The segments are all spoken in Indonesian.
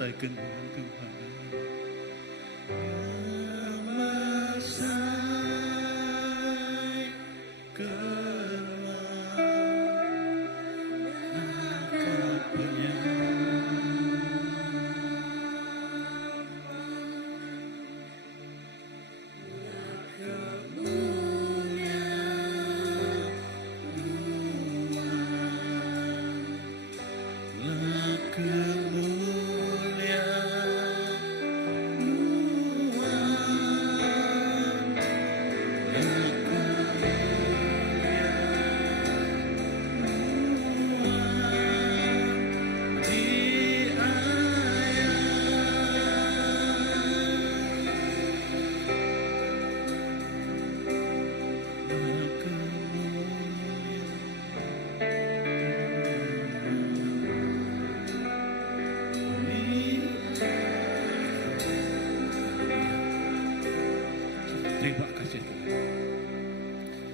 Selesaikan Tuhan.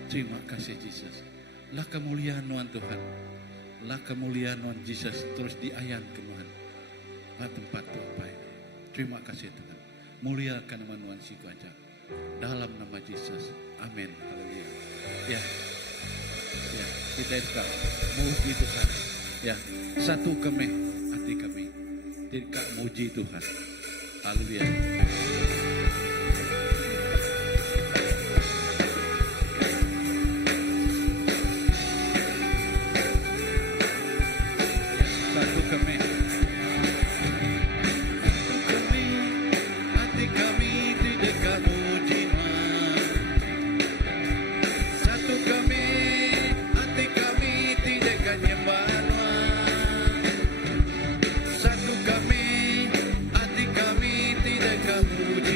Terima kasih Yesus. Lah kemuliaan Tuhan. Lah kemuliaan Yesus terus diayan Tuhan. Pada tempat Tuhan. Terima kasih Tuhan. Muliakan nama Tuhan si kuasa. Dalam nama Yesus. Amin. Haleluya. Ya. Ya, kita ikat muji Tuhan. Ya, satu kami hati kami. Tidak muji Tuhan. Haleluya. Satu kami, hati kami tidak kamu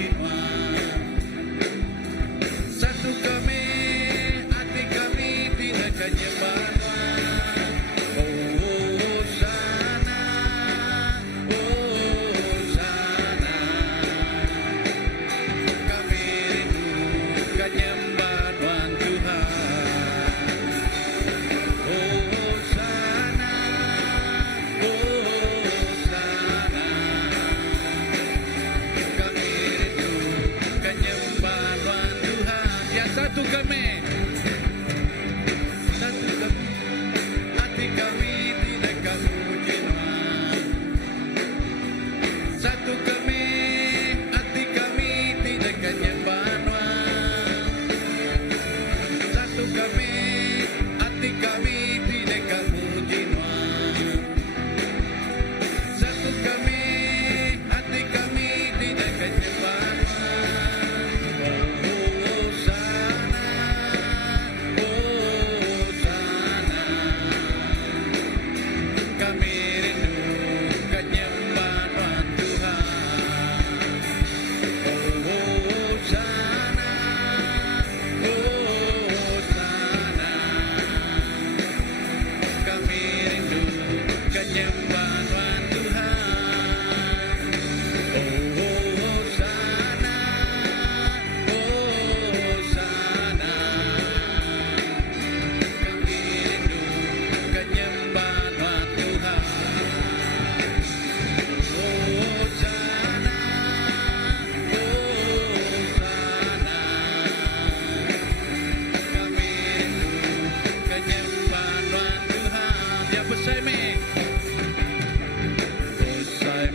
Hosai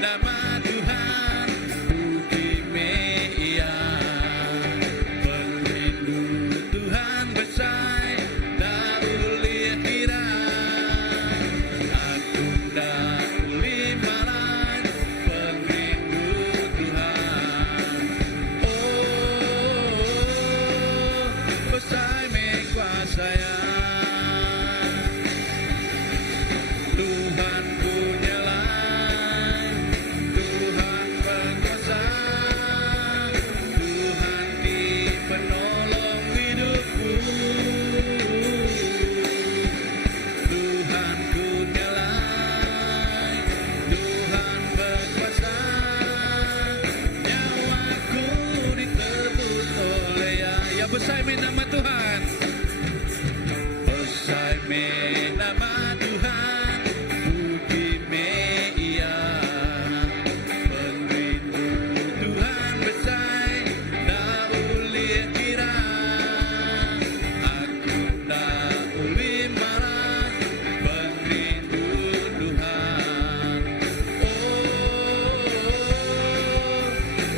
nama Tuhan, puji Ia. Pelindung Tuhan besar, tak boleh kira. Aku tak boleh marah, pelindung Tuhan. Besar kuasanya. Tuhan punyalah, Tuhan berkuasa, Tuhan di penolong hidupku. Tuhan punyalah, Tuhan berkuasa, nyawaku ditebus oleh ya besar nama Tuhan. Besar nama Tuhan, puji Ia. Pelindung Tuhan besar, tak boleh kira. Aku tak boleh marah, pelindung Tuhan.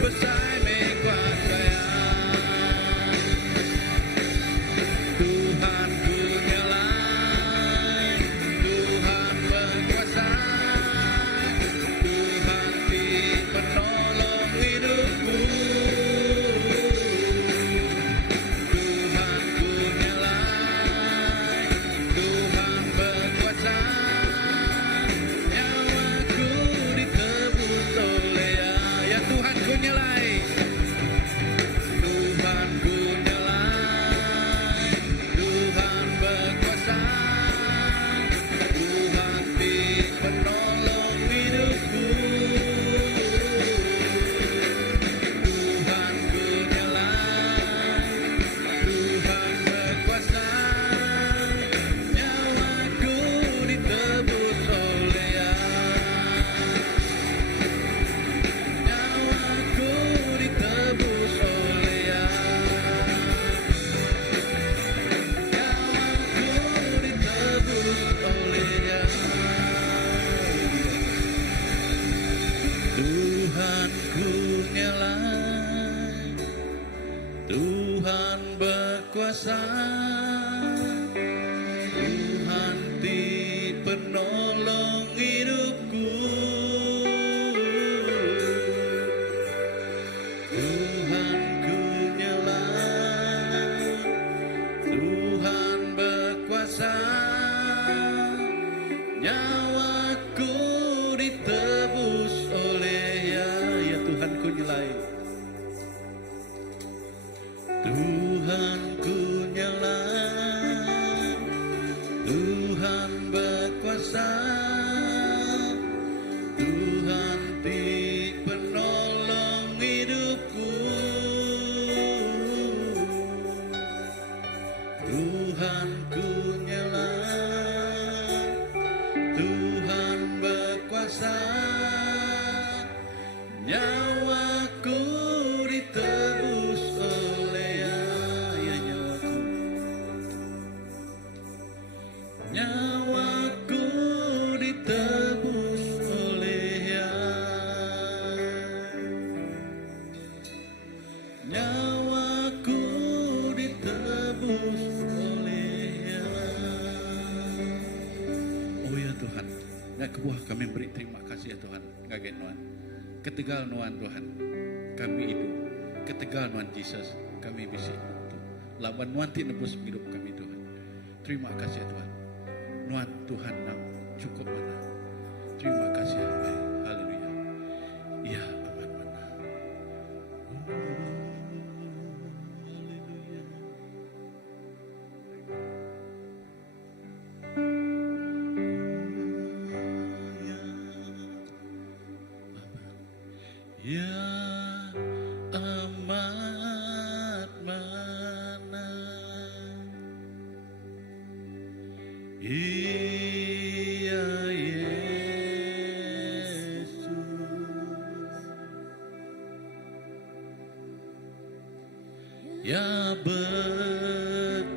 Besar kuasanya. Tuhan punyalah, Tuhan berkuasa, Tuhan di penolong hidupku. Tuhan punyalah, Tuhan berkuasa, nyawaku ditebus oleh ya Tuhan punyalah. Tuhan punyalah, Tuhan berkuasa, Tuhan di penolong hidupku. Tuhan punyalah, Tuhan berkuasa, nyawaku ditebus oleh nyawaku ditebus oleh Tuhanku nyala, Tuhan berkuasa, Tuhan di penolong hidupku. Tuhanku nyala, Tuhan berkuasa, nyawaku ditebus oleh ya Tuhanku nyala. Tuhanku nyala, Tuhan berkuasa, Tuhan di penolong hidupku. Tuhanku nyala, Tuhan berkuasa, nyawaku ditebus oleh nyawaku ditebus oleh nyawaku ditebus oleh oh ya Tuhan, ya kebuah kami beri terima kasih ya Tuhan, ngagen Tuhan, ketegal Tuhan Tuhan, kami hidup, ketegal Tuhan Yesus, kami bisa hidup, lawan Tuhan nebus hidup kami Tuhan, terima kasih ya Tuhan. Nuan Tuhan nam cukup mana. Terima kasih Bapak. Haleluya. Ya aman mana. Ya amat mana. Iya Yesus, ya berkuasa,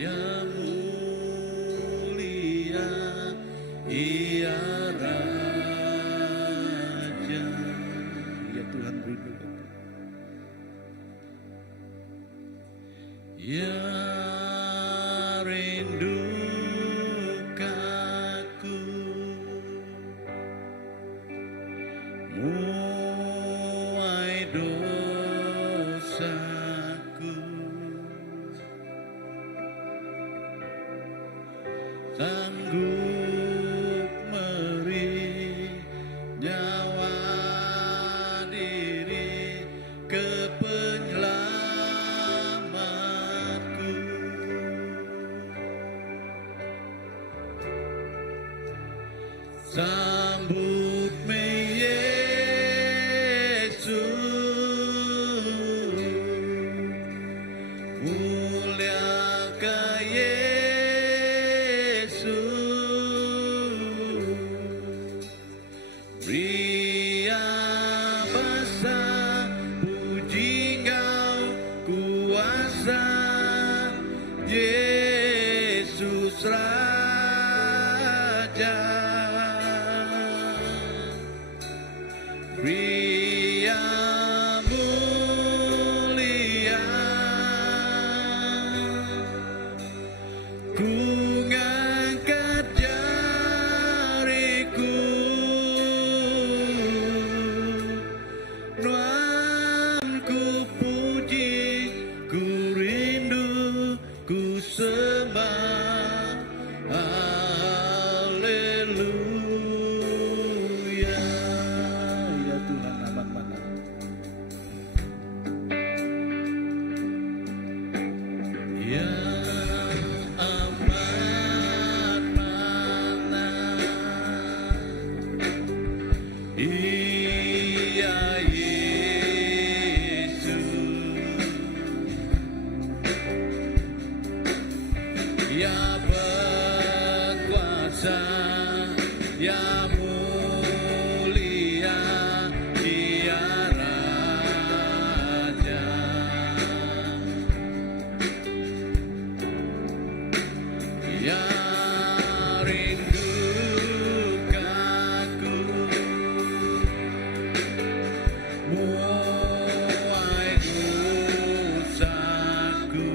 ya mulia, sanggup beri nyawa diri ke penyelamatku. Sambut me Yesus, muliakan Yesus, beri bahasa puji Engkau kuasa Yesus Raja. Pria mulia, ku ngangkat jariku, Tuhan ku puji, ku rindu, ku sembah, haleluya. Ya Tuhan, amat mana ya amat mana, iya Yesus, ya berkuasa, ya mulia, Dia Raja. Ya rindukanku, muai dosaku,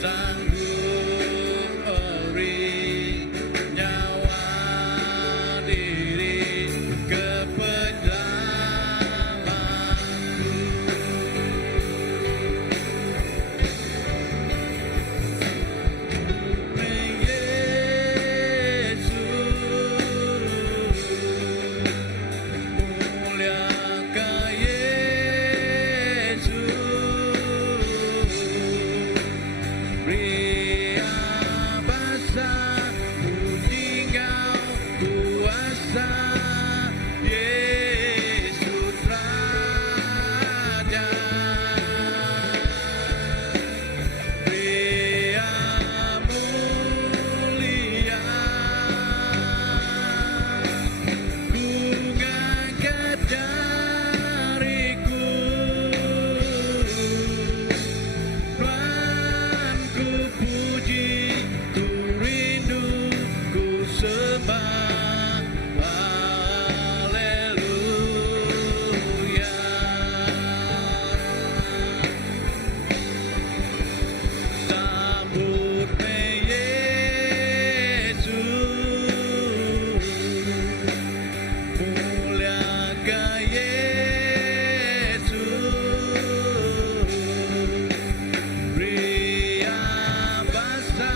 sanggup beri nyawa diri ke penyelamatku. Yesus, pria bahasa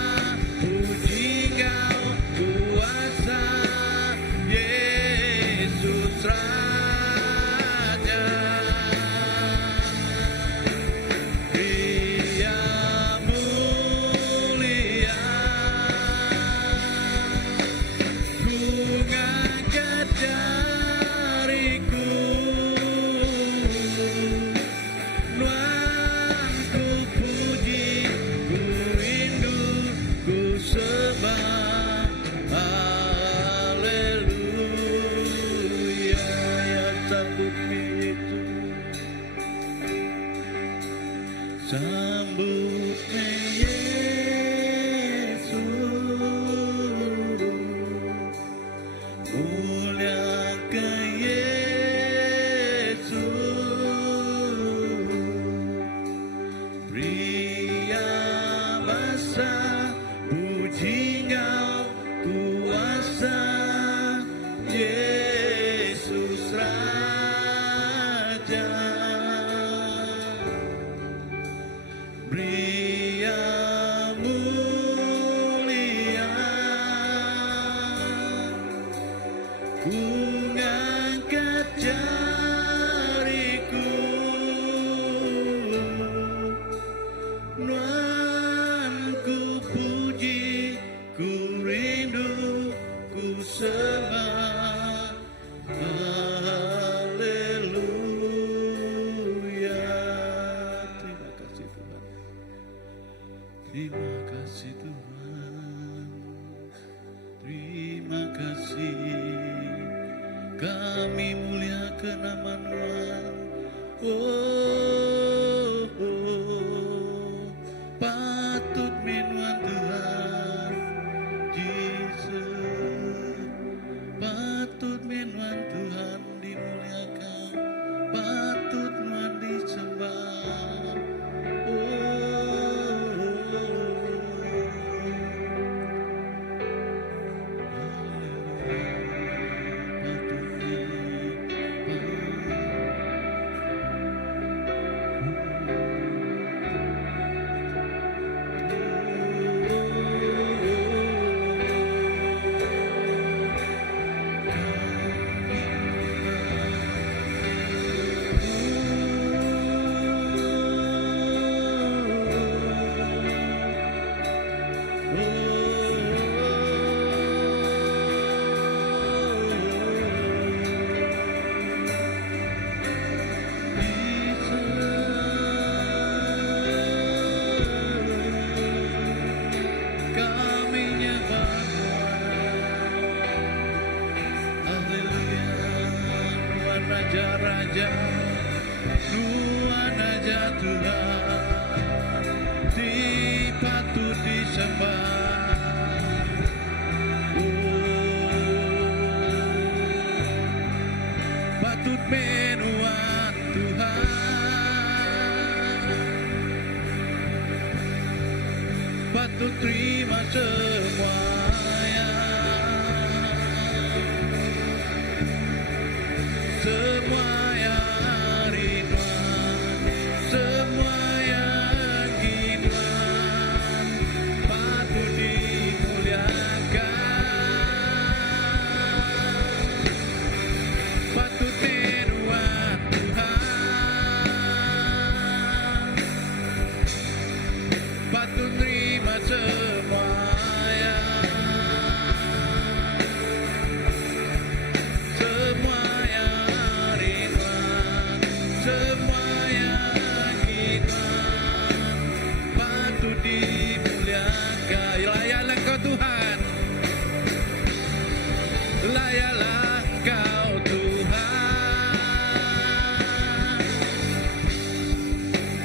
Terima kasih Tuhan, terima kasih. Kami muliakan nama Tuhan. Oh, oh, patut menuan Tuhan, Jesus. Patut menuan Tuhan dimuliakan, patut menuan disembah. Raja-raja, Tuhan aja Tuhan, dipatut disembah. Patut menuan Tuhan, patut terima semuanya. Semua yang rinduan, semua yang iman, patut dimuliakan, patut menuan Tuhan, patut terima semuanya. Semua layalah Engkau Tuhan, layalah Engkau Tuhan,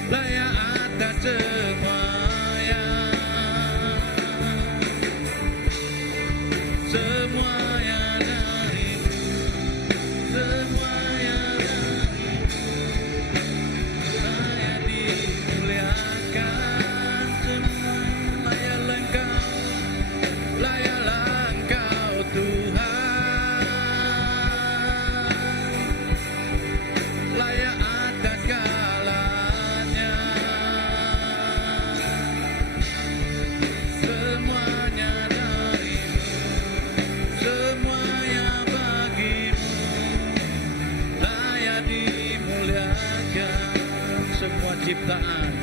layak atas semuanya, semuanya darimu, semuanya darimu, layak dimuliakan. Layalah Engkau Tuhan, layak atas segalanya, semuanya darimu, semuanya bagimu, layak dimuliakan semua ciptaan.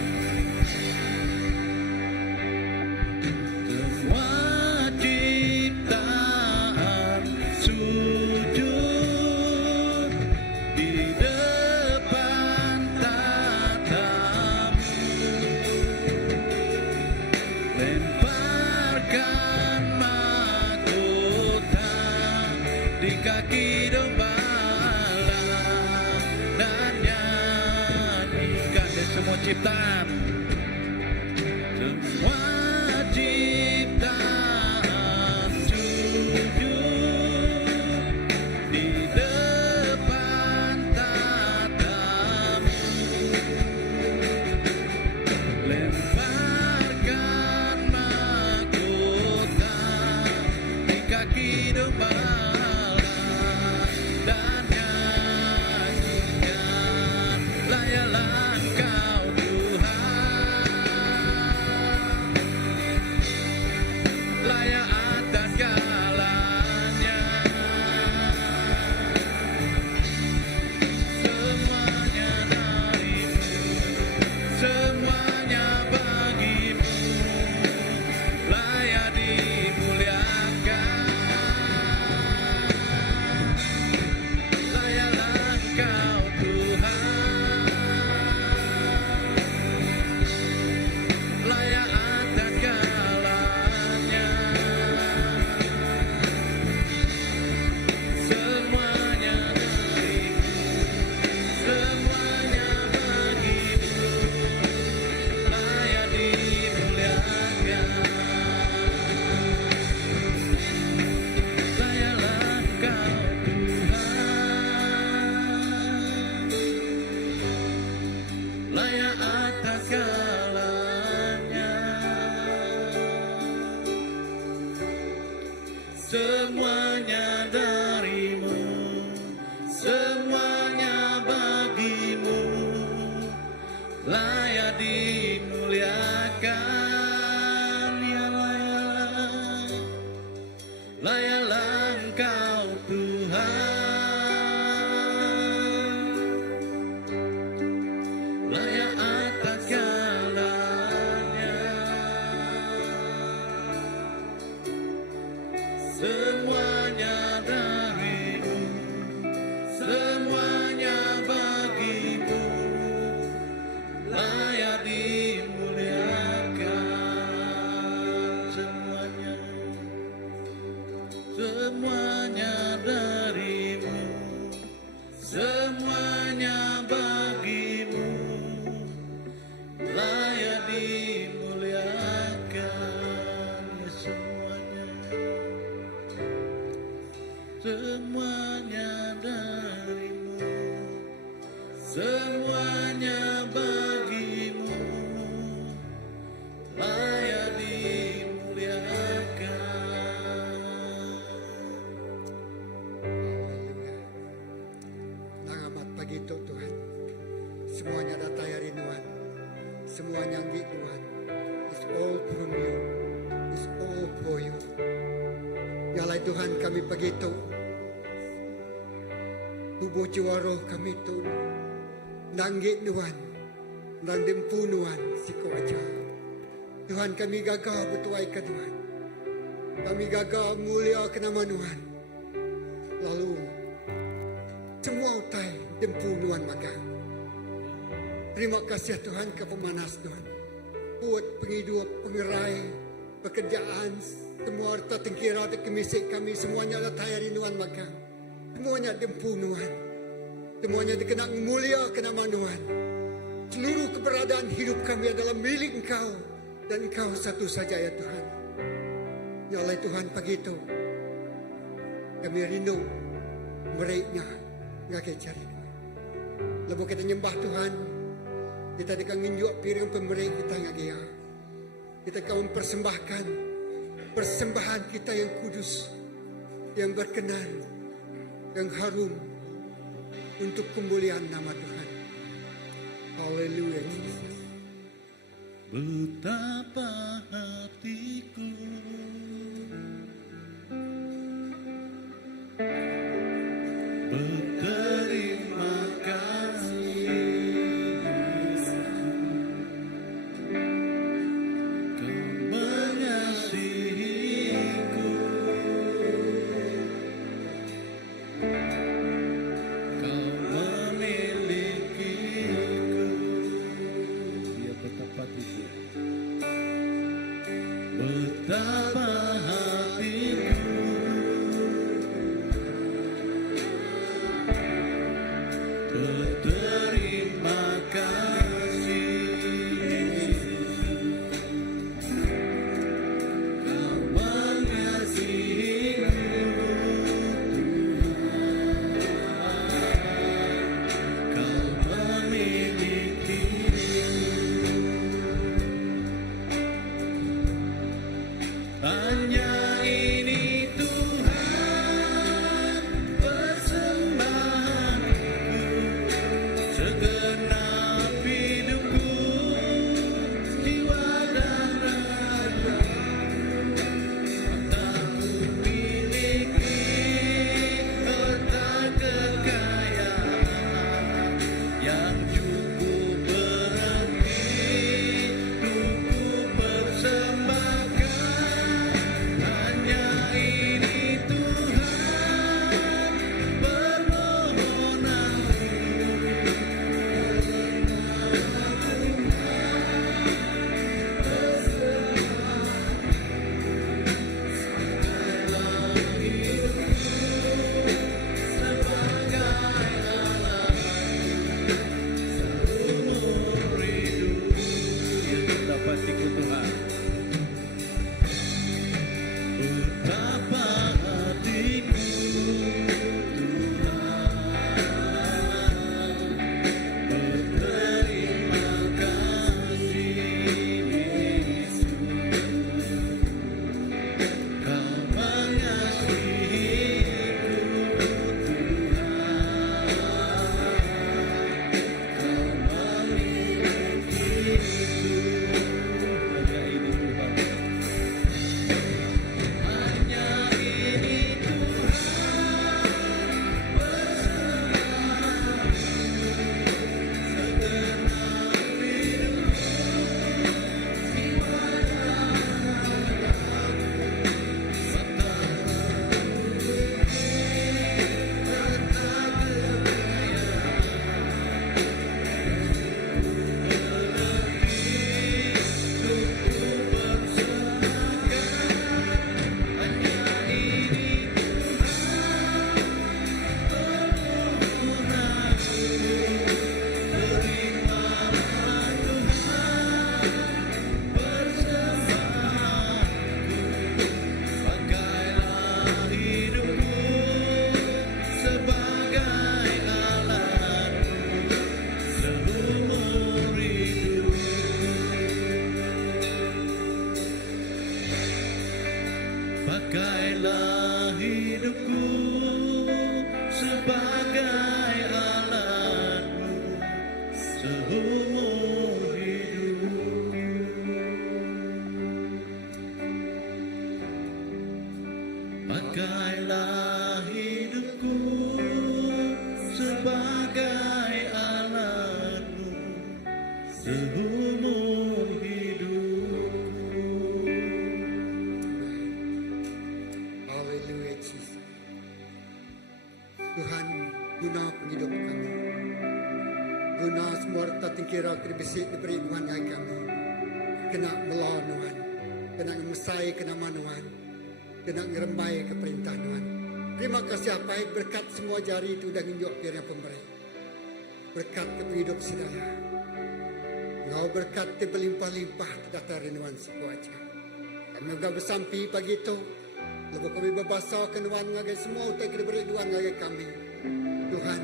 Kaki gembala dan nyanyikan semua ciptaan, semua ciptaan sujud di depan tatamu, lemparkan mahkota di kaki gembala. semuanya darimu, semuanya bagimu, layak dimuliakan, ya layak, layaklah Engkau Tuhan, layak atas segalanya, semuanya darimu, semuanya bagimu, layak dimuliakan, semuanya, semuanya darimu, semuanya bagimu, layak dimuliakan, ya semuanya, semuanya darimu, semuanya bagimu, layak dimuliakan. Nangamat pagi itu Tuhan, semuanya dataya rinuan, semuanya anggi Tuhan. It's all from you, it's all for you. Yalai Tuhan kami pagi itu, tubuh jiwa roh kami itu, nanggi Tuhan, nang dempu Tuhan siko aja. Tuhan kami gagah bertuai ke Tuhan, kami gagah mulia ke nama Tuhan. Lalu semua utai dempu Tuhan magang. Terima kasih Tuhan ke pemanas Tuhan, buat penghidup, pengerai, pekerjaan, semua harta tengkira kemisik kami semuanya adalah tayari Tuhan magang. Semuanya dempu Tuhan, semuanya dikenang mulia ke nama Tuhan. Seluruh keberadaan hidup kami adalah milik Engkau, dan Engkau satu saja ya Tuhan. Ya Allah Tuhan pagi itu kami rindu mereka ngakai cari Tuhan. Lepas kita nyembah Tuhan, kita akan nginjuk piring pemberi kita ngagia. Kita akan mempersembahkan persembahan kita yang kudus, yang berkenan, yang harum untuk kemuliaan nama Tuhan. Haleluya Yesus. Betapa hatiku berterima kasih, Kau mengasihiku, Kau memilikiku. Dia betapa itu, betapa hatiku berterima kasih, Kau mengasihiku, Kau memilikiku. Pakailah hidupku sebagai alatmu seumur hidupku. Pakailah hidupku sebagai alatmu seumur hidupku. Haleluya Jesus. Tuhan, guna penghidup kami. Guna semua harta tingkira keribisik diberi Tuhan ai kami. Kena melawan Tuhan. Kena ngemesai kena manuan. Kena ngerembai ke perintah Tuhan. Terima kasih apa berkat semua jari itu dan nginjok kiranya pemberi. Berkat ke penghidup sedaya. Engkau berkat di berlimpah-limpah datang Tuhan sekuaca. Kami juga bersampi pagi itu. Lalu kami berbahasa ke Tuhan ngagai semua utai kita beri Tuhan ngagai kami. Tuhan,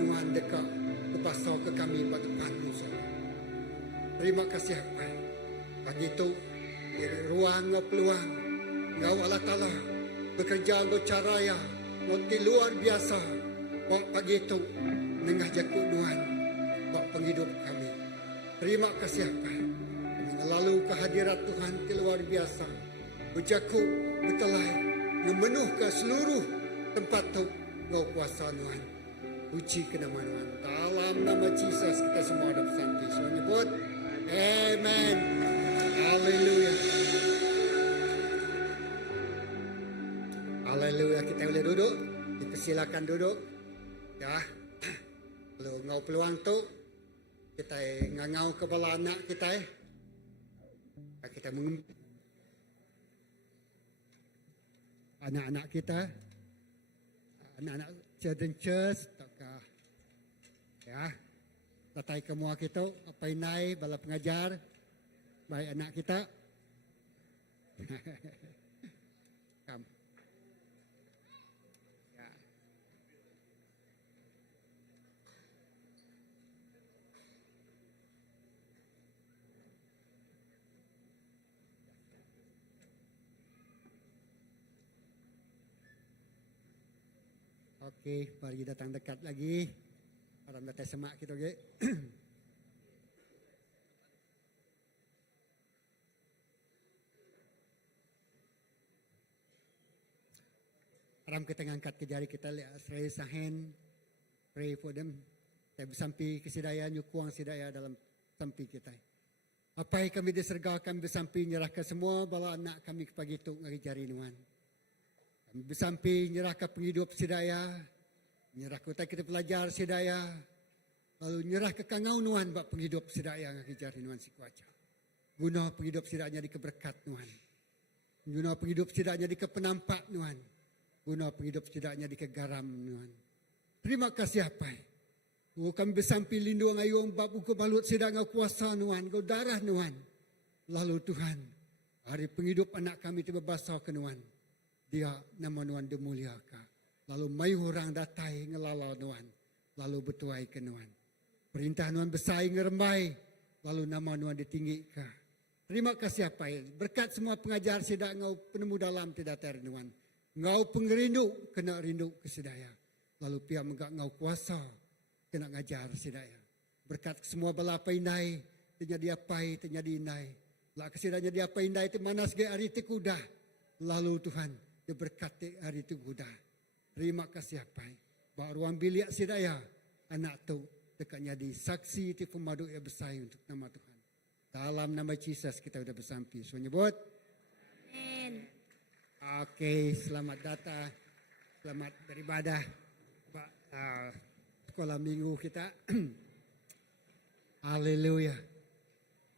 Tuhan dekat berbahasa ke kami pada depan musuh. Terima kasih apa pagi itu. Di ruang peluang. Engkau Allah Ta'ala bekerja engkau caraya. Engkau luar biasa. Bawa pagi itu. Nengah jakut Tuhan. Bawa penghidup kami. Terima kasih apa. Melalui kehadirat Tuhan yang luar biasa. Berjakut, bertelai. Memenuh ke seluruh tempat tu. Engkau kuasa Tuhan. Puji ke nama Tuhan. Dalam nama Yesus kita semua ada bersanti. Semua nyebut. Amen. Haleluya. Haleluya. Kita boleh duduk. Dipersilakan duduk. Ya. Kalau ngau peluang tu. Kita ngangau kepala anak kita. Kita mengembang. Anak-anak kita. Anak-anak children church. Ya. Tatai kemua kita. Apa inai. Bala pengajar. Baik anak kita. Come. Ya. Okey, mari datang dekat lagi. Orang datang semak kita okey. Aram kita ngangkat ke jari kita raise a hand, pray for them. Kita bersampi kesidaya nyukuang sidaya dalam sampi kita. Apa yang kami disergakan bersampi nyerahkan semua bala anak kami ke pagi itu ngari jari Tuhan. Kami bersampi nyerahkan penghidup sidaya, nyerahkan kita pelajar sidaya, lalu nyerah ke kangau Tuhan bak penghidup sidaya ngari jari Tuhan si kuaca. Guna penghidup sidanya di keberkat Tuhan. Guna penghidup sidanya di kepenampak Tuhan. Guna penghidup setidaknya di kegaram Tuhan. Terima kasih apa. Kami bersampi lindung ayung bab uku balut sedang kuasa Tuhan. Kau darah Tuhan. Lalu Tuhan. Hari penghidup anak kami itu berbahasa ke Tuhan. Dia nama Tuhan dimuliakan. Lalu mai orang datai ngelala Tuhan. Lalu bertuai ke Tuhan. Perintah Tuhan bersaing ngerembai. Lalu nama Tuhan ditinggikan. Terima kasih apa. Berkat semua pengajar sedang ngau penemu dalam tidak ter Tuhan. Ngau pengerindu, kena rindu kesedaya. Lalu pihak menggak ngau kuasa, kena ngajar sedaya. Berkat semua bala apa indai, terjadi apa, terjadi indai. Lah kesedanya dia apa indai, itu manas ke hari itu kuda. Lalu Tuhan, dia berkat hari itu kuda. Terima kasih apa. Baru ruang bilik sedaya, anak tu dekatnya di saksi itu pemadu yang bersaing untuk nama Tuhan. Dalam nama Yesus kita sudah bersampi. So nyebut. Amen. Okey, selamat datang. Selamat beribadah. Sekolah minggu kita. Haleluya.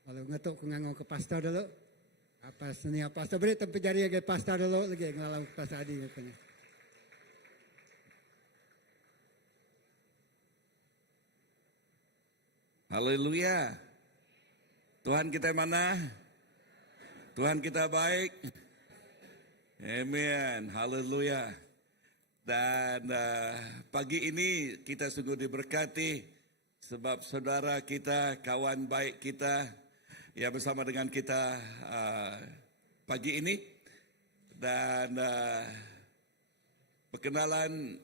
Kalau ngetuk ngangong ke pastor dulu. Apa seni pastor beri tempat jari ke pastor dulu lagi ngalang ke pastor adi katanya. Haleluya. Tuhan kita mana? Tuhan kita baik. Amen, haleluya. Dan pagi ini kita sungguh diberkati sebab saudara kita, kawan baik kita yang bersama dengan kita pagi ini. Dan perkenalan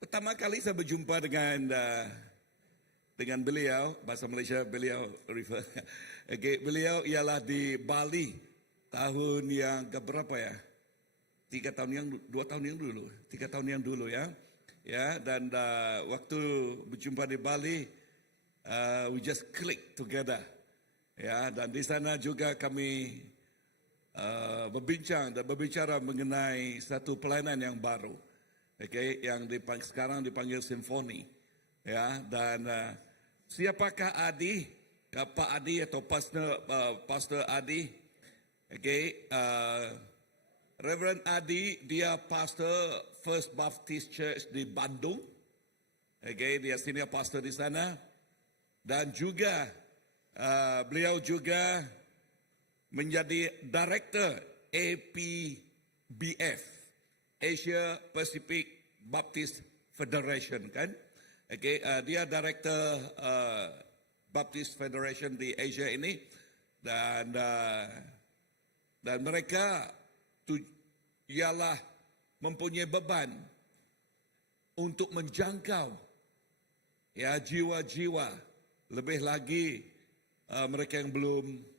pertama kali saya berjumpa dengan beliau, bahasa Malaysia beliau refer. Okay, beliau ialah di Bali tahun yang keberapa ya? 3 tahun yang dulu ya. Ya, dan waktu berjumpa di Bali, we just click together. Ya, dan di sana juga kami berbicara mengenai satu pelayanan yang baru. Okay, yang sekarang dipanggil Simfoni. Ya, dan siapakah Adi? Pak Adi atau Pastor Adi? Okay, Reverend Adi, dia pastor First Baptist Church di Bandung. Okay, dia senior pastor di sana. Dan juga beliau juga menjadi director APBF, Asia Pacific Baptist Federation, kan? Okay, dia director Baptist Federation di Asia ini, dan mereka ialah mempunyai beban untuk menjangkau ya jiwa-jiwa, lebih lagi mereka yang belum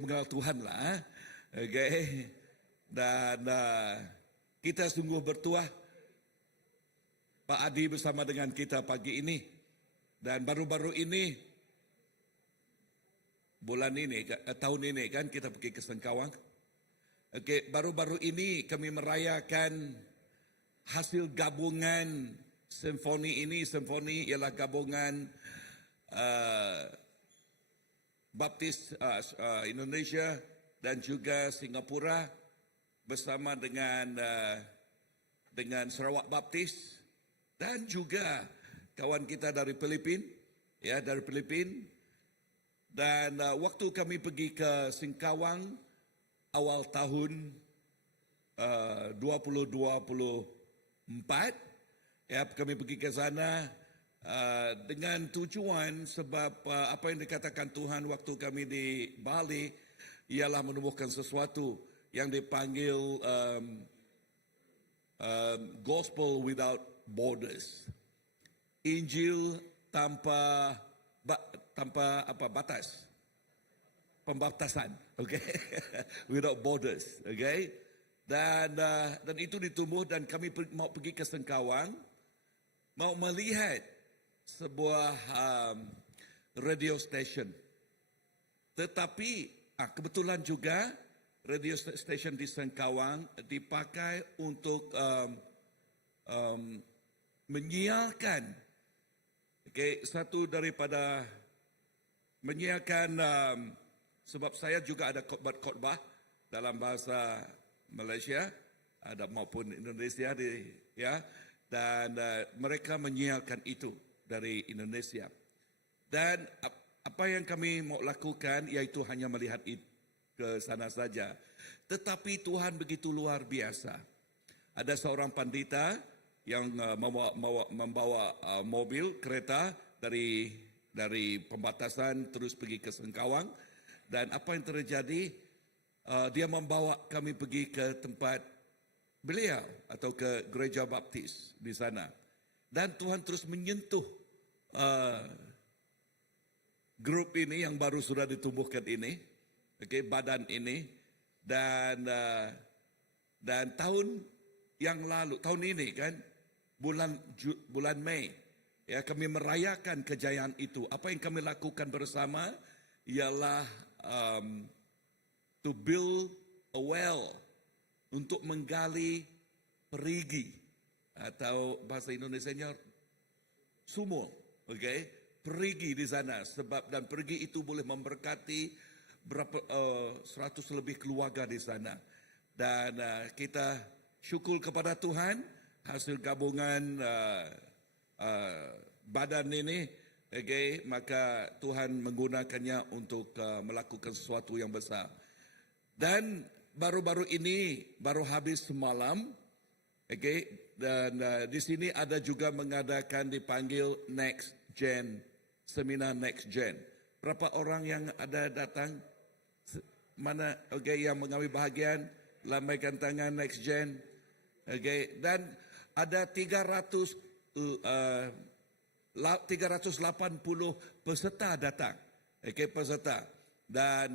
mengenal Tuhan lah. Okay. Dan kita sungguh bertuah Pak Adi bersama dengan kita pagi ini. Dan baru-baru ini, tahun ini kan kita pergi ke Sengkawang. Okay, baru-baru ini kami merayakan hasil gabungan simfoni ini. Simfoni ialah gabungan Baptis Indonesia dan juga Singapura bersama dengan Sarawak Baptis dan juga kawan kita dari Filipina, ya dari Filipina. Dan waktu kami pergi ke Singkawang awal tahun 2024, ya kami pergi ke sana dengan tujuan sebab apa yang dikatakan Tuhan waktu kami di Bali ialah menumbuhkan sesuatu yang dipanggil Gospel Without Borders, Injil tanpa batas, pembaptasan, okay? Without borders, okay? Dan itu ditumbuh, dan kami mau pergi ke Sengkawang, mau melihat sebuah radio station. Tetapi kebetulan juga radio station di Sengkawang dipakai untuk menyiarkan, okay, satu daripada menyiarkan, sebab saya juga ada khotbah dalam bahasa Malaysia ada maupun Indonesia ya, dan mereka menyiarkan itu dari Indonesia. Dan apa yang kami mau lakukan yaitu hanya melihat ke sana saja. Tetapi Tuhan begitu luar biasa. Ada seorang pandita yang membawa mobil kereta dari pembatasan terus pergi ke Sengkawang, dan apa yang terjadi, dia membawa kami pergi ke tempat beliau atau ke gereja Baptis di sana, dan Tuhan terus menyentuh grup ini yang baru sudah ditumbuhkan ini, okay, badan ini, dan tahun yang lalu, tahun ini kan, bulan Mei, ya kami merayakan kejayaan itu. Apa yang kami lakukan bersama ialah to build a well, untuk menggali perigi, atau bahasa Indonesianya sumur, okay? Perigi di sana, sebab dan perigi itu boleh memberkati berapa 100 lebih keluarga di sana. Dan kita syukur kepada Tuhan hasil gabungan badan ini, okay, maka Tuhan menggunakannya untuk melakukan sesuatu yang besar. Dan baru-baru ini, baru habis semalam, okay, dan di sini ada juga mengadakan dipanggil Next Gen, seminar Next Gen. berapa orang yang ada datang? Mana yang mengambil bahagian, lambaikan tangan next gen. Dan ada 380 peserta datang. Peserta. Dan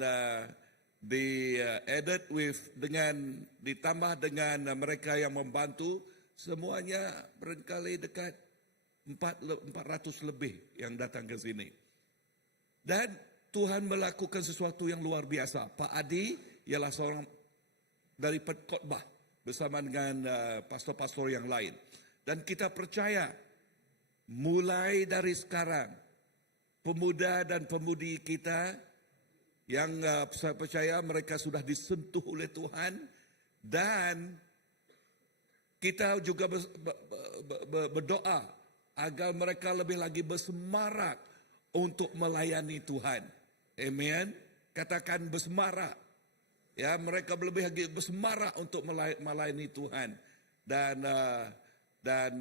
added with ditambah dengan mereka yang membantu, semuanya barangkali dekat 400 lebih yang datang ke sini. Dan Tuhan melakukan sesuatu yang luar biasa. Pak Adi ialah seorang dari khotbah bersama dengan pastor-pastor yang lain. Dan kita percaya mulai dari sekarang pemuda dan pemudi kita yang saya percaya mereka sudah disentuh oleh Tuhan, dan kita juga berdoa agar mereka lebih lagi bersemarak untuk melayani Tuhan. Amen. Katakan bersemarak. Ya, mereka lebih lagi bersemarak untuk melayani Tuhan. Dan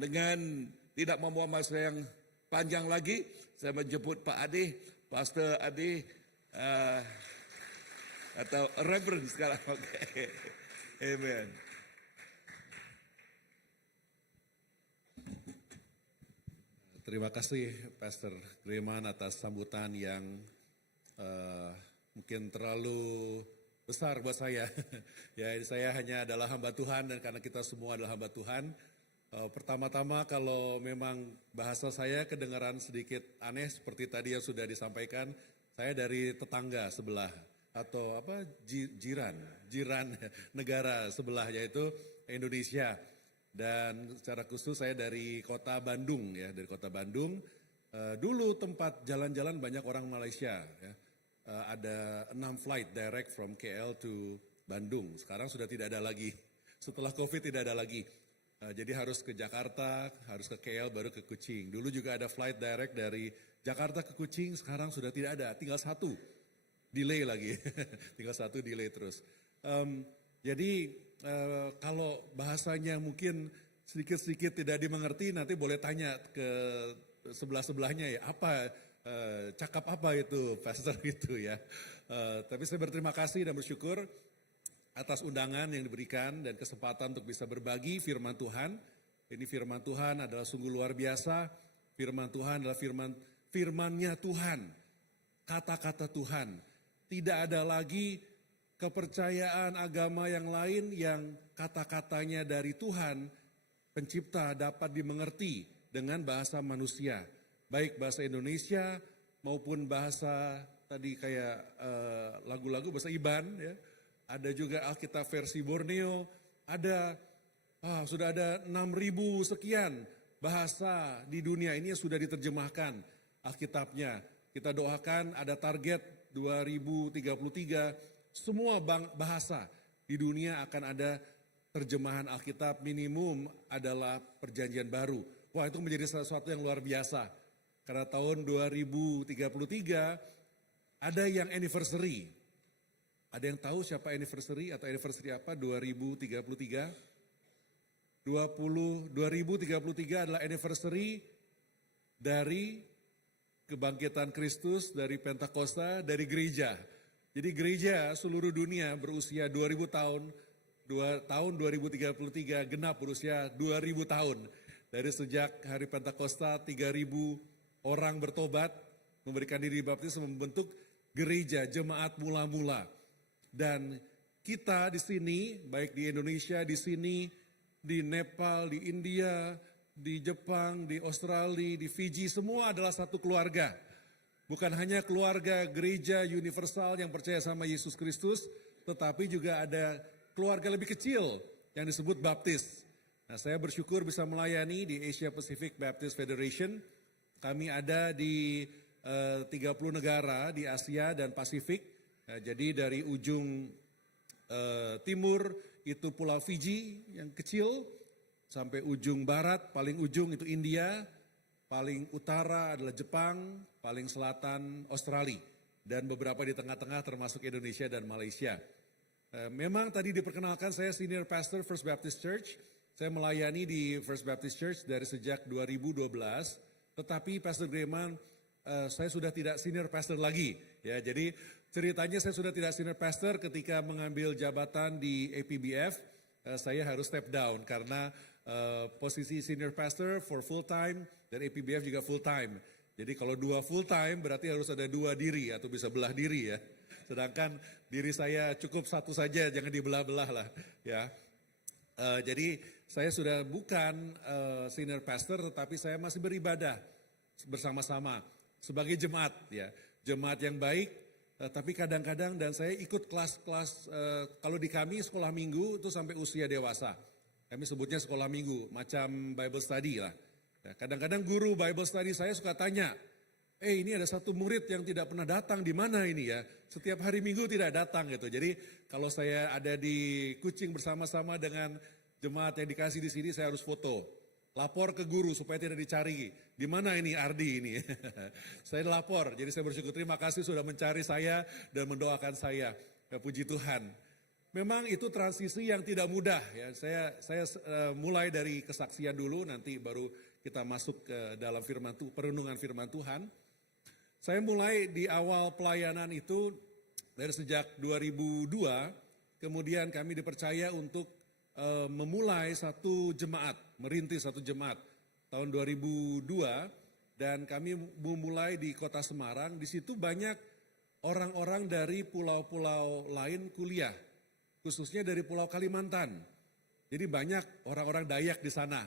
dengan tidak membuang masa yang panjang lagi, saya menjemput Pak Adi, Pastor Adi, atau Reverend sekarang. Okay. Amen. Terima kasih Pastor Greman atas sambutan yang mungkin terlalu besar buat saya. Ya, saya hanya adalah hamba Tuhan, dan karena kita semua adalah hamba Tuhan. Pertama-tama kalau memang bahasa saya kedengaran sedikit aneh seperti tadi yang sudah disampaikan, saya dari tetangga sebelah atau jiran negara sebelah, yaitu Indonesia. Dan secara khusus saya dari kota Bandung, ya, dari kota Bandung. Dulu tempat jalan-jalan banyak orang Malaysia, ya. Ada 6 flight direct from KL to Bandung. Sekarang sudah tidak ada lagi. Setelah COVID tidak ada lagi. Jadi harus ke Jakarta, harus ke KL, baru ke Kuching. Dulu juga ada flight direct dari Jakarta ke Kuching, sekarang sudah tidak ada, tinggal satu. Delay lagi, tinggal satu delay terus. Jadi kalau bahasanya mungkin sedikit-sedikit tidak dimengerti, nanti boleh tanya ke sebelah-sebelahnya ya, cakap apa itu pastor itu ya. Tapi saya berterima kasih dan bersyukur atas undangan yang diberikan dan kesempatan untuk bisa berbagi firman Tuhan. Ini firman Tuhan adalah sungguh luar biasa. Firman Tuhan adalah firman-Nya Tuhan, kata-kata Tuhan. Tidak ada lagi kepercayaan agama yang lain yang kata-katanya dari Tuhan pencipta dapat dimengerti dengan bahasa manusia. Baik bahasa Indonesia maupun bahasa tadi kayak lagu-lagu bahasa Iban, ya. Ada juga Alkitab versi Borneo, sudah ada 6.000 sekian bahasa di dunia ini yang sudah diterjemahkan Alkitabnya. Kita doakan ada target 2033, semua bahasa di dunia akan ada terjemahan Alkitab, minimum adalah perjanjian baru. Wah, itu menjadi sesuatu yang luar biasa. Karena tahun 2033 ada yang anniversary. Ada yang tahu siapa anniversary atau anniversary apa 2033? 2033 adalah anniversary dari kebangkitan Kristus, dari Pentakosta, dari gereja. Jadi gereja seluruh dunia berusia 2000 tahun, tahun 2033 genap berusia 2000 tahun. Dari sejak hari Pentakosta 3000 orang bertobat, memberikan diri baptis, membentuk gereja, jemaat mula-mula. Dan kita di sini, baik di Indonesia, di sini, di Nepal, di India, di Jepang, di Australia, di Fiji, semua adalah satu keluarga. Bukan hanya keluarga gereja universal yang percaya sama Yesus Kristus, tetapi juga ada keluarga lebih kecil yang disebut baptis. Nah, saya bersyukur bisa melayani di Asia Pacific Baptist Federation. Kami ada di 30 negara di Asia dan Pasifik. Jadi dari ujung timur itu Pulau Fiji yang kecil, sampai ujung barat, paling ujung itu India, paling utara adalah Jepang, paling selatan Australia, dan beberapa di tengah-tengah termasuk Indonesia dan Malaysia. Memang tadi diperkenalkan saya senior pastor First Baptist Church, saya melayani di First Baptist Church dari sejak 2012, tetapi Pastor Greman saya sudah tidak senior pastor lagi. Ya, jadi ceritanya saya sudah tidak senior pastor ketika mengambil jabatan di APBF. Saya harus step down karena posisi senior pastor for full time dan APBF juga full time. Jadi kalau 2 full time berarti harus ada 2 diri atau bisa belah diri ya. Sedangkan diri saya cukup 1 saja, jangan dibelah-belah lah ya. Jadi saya sudah bukan senior pastor, tetapi saya masih beribadah bersama-sama sebagai jemaat ya. Jemaat yang baik, tapi kadang-kadang dan saya ikut kelas-kelas, kalau di kami sekolah minggu itu sampai usia dewasa. Kami sebutnya sekolah minggu, macam Bible study lah. Ya, kadang-kadang guru Bible study saya suka tanya, ini ada satu murid yang tidak pernah datang, di mana ini ya? Setiap hari Minggu tidak datang gitu. Jadi kalau saya ada di Kucing bersama-sama dengan jemaat yang dikasih di sini, saya harus foto. Lapor ke guru supaya tidak dicari. Di mana ini Ardi ini? Saya lapor, jadi saya bersyukur, terima kasih sudah mencari saya dan mendoakan saya. Ya, puji Tuhan. Memang itu transisi yang tidak mudah ya. Saya mulai dari kesaksian dulu, nanti baru kita masuk ke dalam perenungan firman Tuhan. Saya mulai di awal pelayanan itu dari sejak 2002, kemudian kami dipercaya untuk memulai satu jemaat, merintis satu jemaat tahun 2002, dan kami memulai di kota Semarang. Di situ banyak orang-orang dari pulau-pulau lain kuliah, khususnya dari Pulau Kalimantan. Jadi banyak orang-orang Dayak di sana.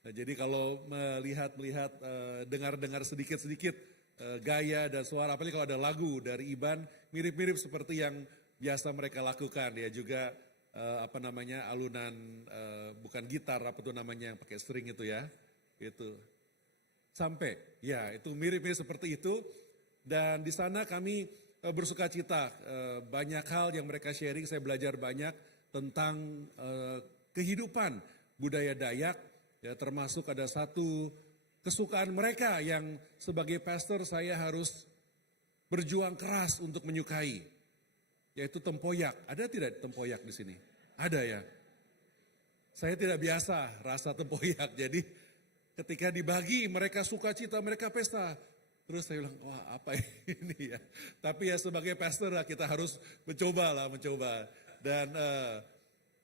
Nah, jadi kalau melihat dengar sedikit-sedikit gaya dan suara, apalagi kalau ada lagu dari Iban, mirip-mirip seperti yang biasa mereka lakukan ya, juga alunan bukan gitar, apa tuh namanya yang pakai string itu ya, itu sampai ya itu mirip-mirip seperti itu. Dan di sana kami bersuka cita, banyak hal yang mereka sharing, saya belajar banyak tentang kehidupan budaya Dayak ya, termasuk ada satu kesukaan mereka yang sebagai pastor saya harus berjuang keras untuk menyukai, yaitu tempoyak. Ada tidak tempoyak di sini? Ada ya. Saya tidak biasa rasa tempoyak, jadi ketika dibagi mereka sukacita, mereka pesta. Terus saya bilang, wah apa ini ya. Tapi ya sebagai pastor lah kita harus mencoba. Dan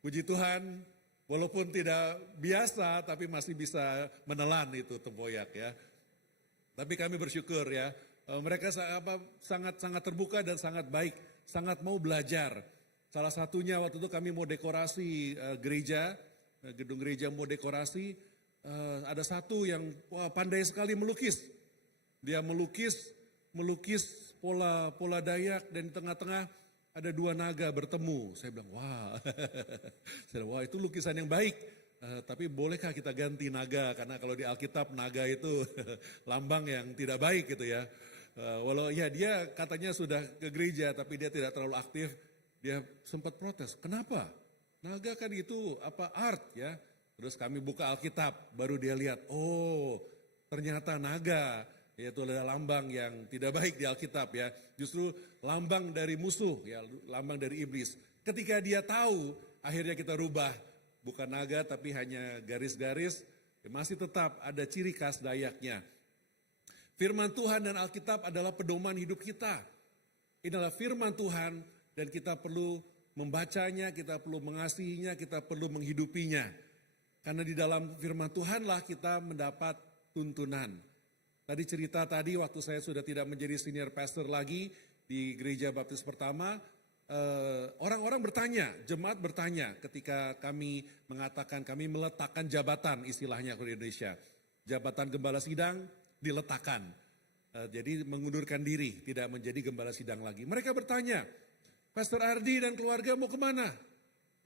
puji Tuhan, walaupun tidak biasa, tapi masih bisa menelan itu tempoyak ya. Tapi kami bersyukur ya, mereka sangat terbuka dan sangat baik, sangat mau belajar. Salah satunya waktu itu kami mau dekorasi gereja, gedung gereja mau dekorasi, ada satu yang pandai sekali melukis. Dia melukis pola Dayak, dan di tengah-tengah ada 2 naga bertemu. Saya bilang, wah itu lukisan yang baik. Tapi bolehkah kita ganti naga? Karena kalau di Alkitab naga itu lambang yang tidak baik gitu ya. Walau ya dia katanya sudah ke gereja tapi dia tidak terlalu aktif. Dia sempat protes, kenapa? Naga kan itu art ya. Terus kami buka Alkitab, baru dia lihat, oh ternyata naga, yaitu adalah lambang yang tidak baik di Alkitab ya. Justru lambang dari musuh ya, lambang dari iblis. Ketika dia tahu, akhirnya kita rubah. Bukan naga tapi hanya garis-garis, ya masih tetap ada ciri khas Dayaknya. Firman Tuhan dan Alkitab adalah pedoman hidup kita. Ini adalah firman Tuhan dan kita perlu membacanya, kita perlu mengasihinya, kita perlu menghidupinya. Karena di dalam firman Tuhanlah kita mendapat tuntunan. Tadi cerita waktu saya sudah tidak menjadi senior pastor lagi di gereja baptis pertama, orang-orang bertanya, jemaat bertanya ketika kami mengatakan kami meletakkan jabatan, istilahnya di Indonesia. Jabatan gembala sidang diletakkan. Jadi mengundurkan diri, tidak menjadi gembala sidang lagi. Mereka bertanya, Pastor Ardi dan keluarga mau kemana?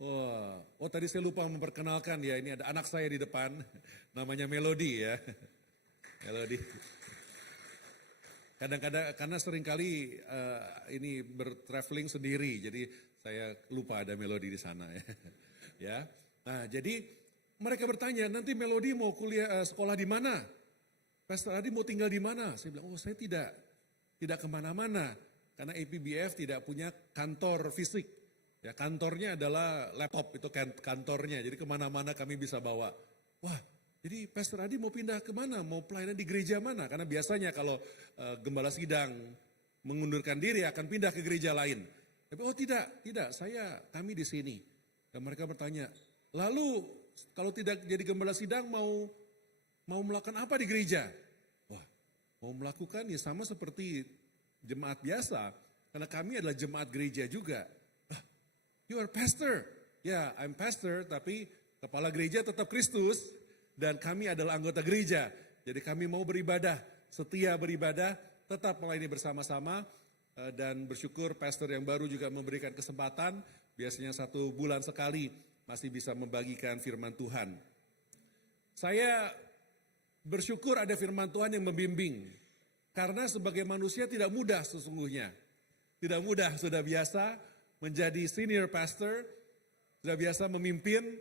Oh tadi saya lupa memperkenalkan ya, ini ada anak saya di depan, namanya Melody ya. Melody. Kadang-kadang karena seringkali ini bertraveling sendiri, jadi saya lupa ada Melody di sana ya. Ya. Nah, jadi mereka bertanya, nanti Melody mau kuliah sekolah di mana? Pastor Adi mau tinggal di mana? Saya bilang, saya tidak kemana-mana, karena APBF tidak punya kantor fisik. Ya, kantornya adalah laptop, itu kantornya, jadi kemana-mana kami bisa bawa. Wah, Jadi Pastor Adi mau pindah ke mana? Mau pelayanan di gereja mana? Karena biasanya kalau gembala sidang mengundurkan diri akan pindah ke gereja lain. Tapi oh tidak, kami di sini. Dan mereka bertanya, lalu kalau tidak jadi gembala sidang mau melakukan apa di gereja? Wah, mau melakukan ya sama seperti jemaat biasa. Karena kami adalah jemaat gereja juga. Ah, you are pastor. Ya, I'm pastor, tapi kepala gereja tetap Kristus. Dan kami adalah anggota gereja. Jadi kami mau beribadah, setia beribadah, tetap melayani bersama-sama. Dan bersyukur pastor yang baru juga memberikan kesempatan. Biasanya 1 bulan sekali masih bisa membagikan firman Tuhan. Saya bersyukur ada firman Tuhan yang membimbing. Karena sebagai manusia tidak mudah sesungguhnya. Tidak mudah, sudah biasa menjadi senior pastor. Sudah biasa memimpin.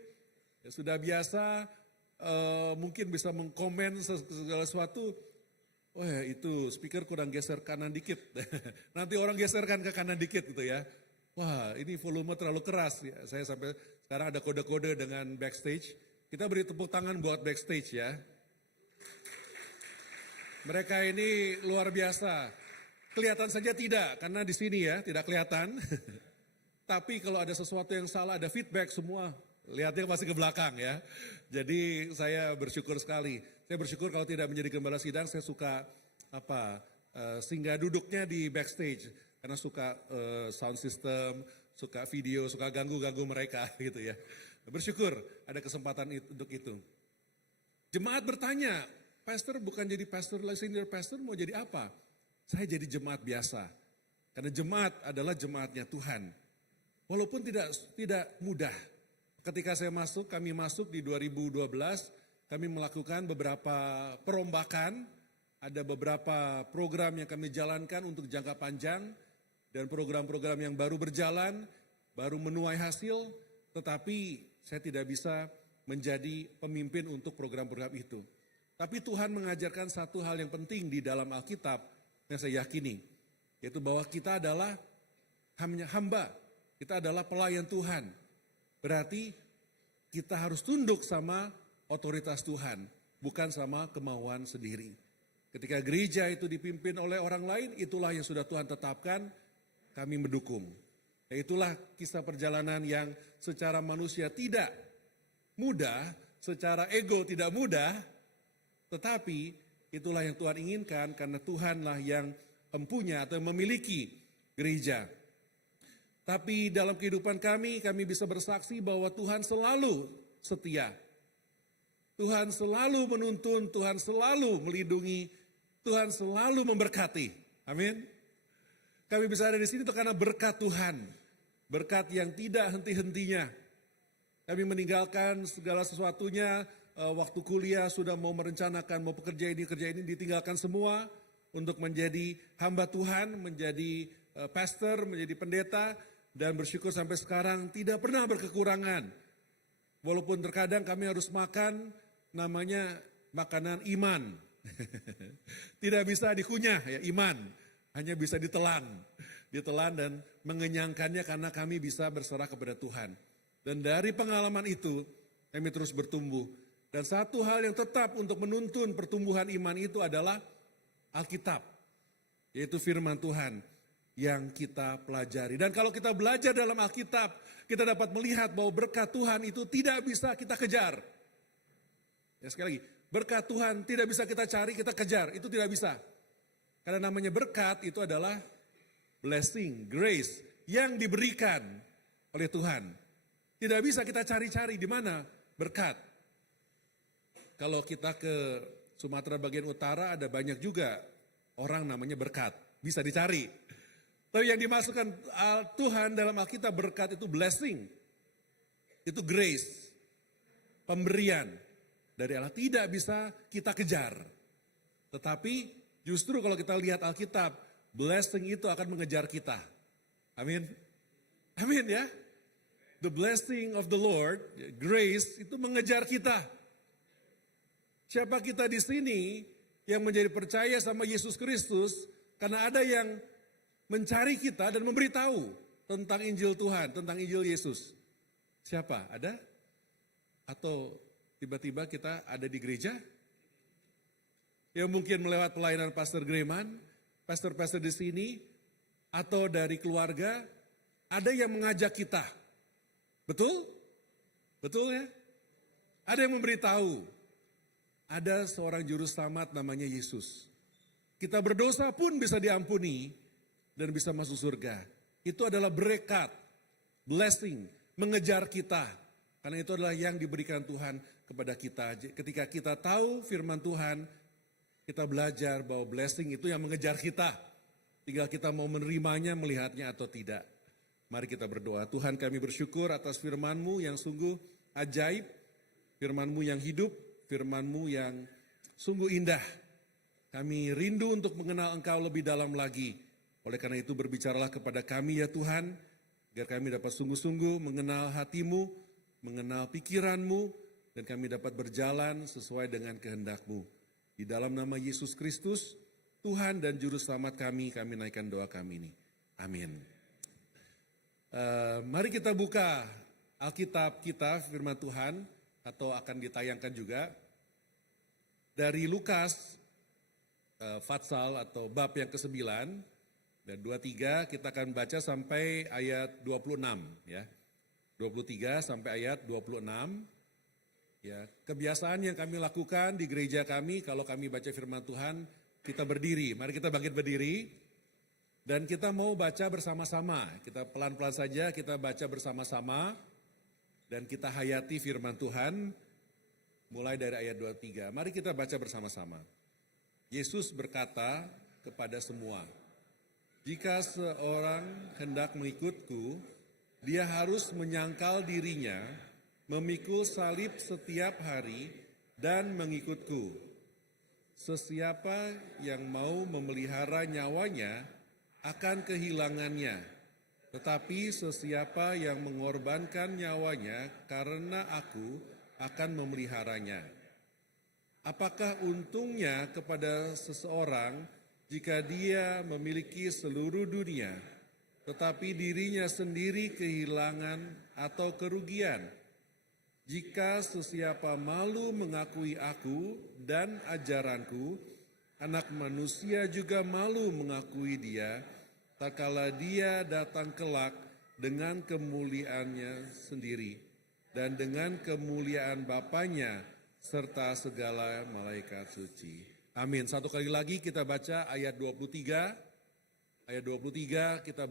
Sudah biasa mungkin bisa mengkomen segala sesuatu. Wah itu speaker kurang geser kanan dikit. Nanti orang geserkan ke kanan dikit gitu ya. Wah ini volume terlalu keras. Ya. Saya sampai sekarang ada kode-kode dengan backstage. Kita beri tepuk tangan buat backstage ya. Mereka ini luar biasa. Kelihatan saja tidak, karena di sini ya tidak kelihatan. Tapi kalau ada sesuatu yang salah, ada feedback semua. Lihatnya pasti ke belakang ya. Jadi saya bersyukur sekali. Saya bersyukur kalau tidak menjadi gembala sidang, saya suka singgah duduknya di backstage. Karena suka sound system, suka video, suka ganggu-ganggu mereka gitu ya. Bersyukur ada kesempatan untuk itu. Jemaat bertanya, pastor bukan jadi pastor, senior pastor mau jadi apa? Saya jadi jemaat biasa. Karena jemaat adalah jemaatnya Tuhan. Walaupun tidak mudah. Ketika kami masuk di 2012, kami melakukan beberapa perombakan, ada beberapa program yang kami jalankan untuk jangka panjang, dan program-program yang baru berjalan, baru menuai hasil, tetapi saya tidak bisa menjadi pemimpin untuk program-program itu. Tapi Tuhan mengajarkan satu hal yang penting di dalam Alkitab yang saya yakini, yaitu bahwa kita adalah hamba, kita adalah pelayan Tuhan. Berarti kita harus tunduk sama otoritas Tuhan, bukan sama kemauan sendiri. Ketika gereja itu dipimpin oleh orang lain, itulah yang sudah Tuhan tetapkan, kami mendukung. Dan itulah kisah perjalanan yang secara manusia tidak mudah, secara ego tidak mudah, tetapi itulah yang Tuhan inginkan karena Tuhanlah yang mempunyai atau memiliki gereja. Tapi dalam kehidupan kami bisa bersaksi bahwa Tuhan selalu setia. Tuhan selalu menuntun, Tuhan selalu melindungi, Tuhan selalu memberkati. Amin. Kami bisa ada di sini itu karena berkat Tuhan. Berkat yang tidak henti-hentinya. Kami meninggalkan segala sesuatunya, waktu kuliah sudah mau merencanakan, mau kerja ini, ditinggalkan semua untuk menjadi hamba Tuhan, menjadi pastor, menjadi pendeta, dan bersyukur sampai sekarang tidak pernah berkekurangan. Walaupun terkadang kami harus makan namanya makanan iman. Tidak bisa dikunyah ya iman, hanya bisa ditelan. Ditelan dan mengenyangkannya karena kami bisa berserah kepada Tuhan. Dan dari pengalaman itu kami terus bertumbuh. Dan satu hal yang tetap untuk menuntun pertumbuhan iman itu adalah Alkitab. Yaitu firman Tuhan yang kita pelajari. Dan kalau kita belajar dalam Alkitab, kita dapat melihat bahwa berkat Tuhan itu tidak bisa kita kejar. Ya sekali lagi, berkat Tuhan tidak bisa kita cari, kita kejar, itu tidak bisa. Karena namanya berkat itu adalah blessing, grace yang diberikan oleh Tuhan. Tidak bisa kita cari-cari di mana berkat. Kalau kita ke Sumatera bagian utara ada banyak juga orang namanya berkat, bisa dicari. Tapi yang dimasukkan Tuhan dalam Alkitab berkat itu blessing, itu grace, pemberian dari Allah, tidak bisa kita kejar. Tetapi justru kalau kita lihat Alkitab, blessing itu akan mengejar kita. Amin. Amin ya. The blessing of the Lord, grace itu mengejar kita. Siapa kita di sini yang menjadi percaya sama Yesus Kristus, karena ada yang mencari kita dan memberitahu tentang Injil Tuhan, tentang Injil Yesus. Siapa? Ada? Atau tiba-tiba kita ada di gereja? Ya mungkin melewat pelayanan Pastor Greman, pastor-pastor di sini, atau dari keluarga, ada yang mengajak kita. Betul? Betul ya? Ada yang memberitahu. Ada seorang juru selamat namanya Yesus. Kita berdosa pun bisa diampuni dan bisa masuk surga. Itu adalah berkat, blessing, mengejar kita. Karena itu adalah yang diberikan Tuhan kepada kita. Ketika kita tahu firman Tuhan, kita belajar bahwa blessing itu yang mengejar kita. Tinggal kita mau menerimanya, melihatnya atau tidak. Mari kita berdoa. Tuhan, kami bersyukur atas firman-Mu yang sungguh ajaib, firman-Mu yang hidup, firman-Mu yang sungguh indah. Kami rindu untuk mengenal Engkau lebih dalam lagi. Oleh karena itu berbicaralah kepada kami ya Tuhan, agar kami dapat sungguh-sungguh mengenal hati-Mu, mengenal pikiran-Mu, dan kami dapat berjalan sesuai dengan kehendak-Mu. Di dalam nama Yesus Kristus, Tuhan dan Juru Selamat kami naikkan doa kami ini. Amin. Mari kita buka Alkitab kita, firman Tuhan, atau akan ditayangkan juga dari Lukas Fatsal atau bab yang ke-9 dan 23 kita akan baca sampai ayat 26 ya. 23 sampai ayat 26. Ya, kebiasaan yang kami lakukan di gereja kami kalau kami baca firman Tuhan, kita berdiri. Mari kita bangkit berdiri dan kita mau baca bersama-sama. Kita pelan-pelan saja kita baca bersama-sama dan kita hayati firman Tuhan mulai dari ayat 23. Mari kita baca bersama-sama. Yesus berkata kepada semua, "Jika seorang hendak mengikutku, dia harus menyangkal dirinya, memikul salib setiap hari dan mengikutku. Sesiapa yang mau memelihara nyawanya akan kehilangannya, tetapi sesiapa yang mengorbankan nyawanya karena aku akan memeliharanya. Apakah untungnya kepada seseorang jika dia memiliki seluruh dunia, tetapi dirinya sendiri kehilangan atau kerugian? Jika sesiapa malu mengakui aku dan ajaranku, Anak Manusia juga malu mengakui dia, tak kala dia datang kelak dengan kemuliaannya sendiri dan dengan kemuliaan Bapanya serta segala malaikat suci." Amin. Satu kali lagi kita baca ayat 23. Ayat 23 kita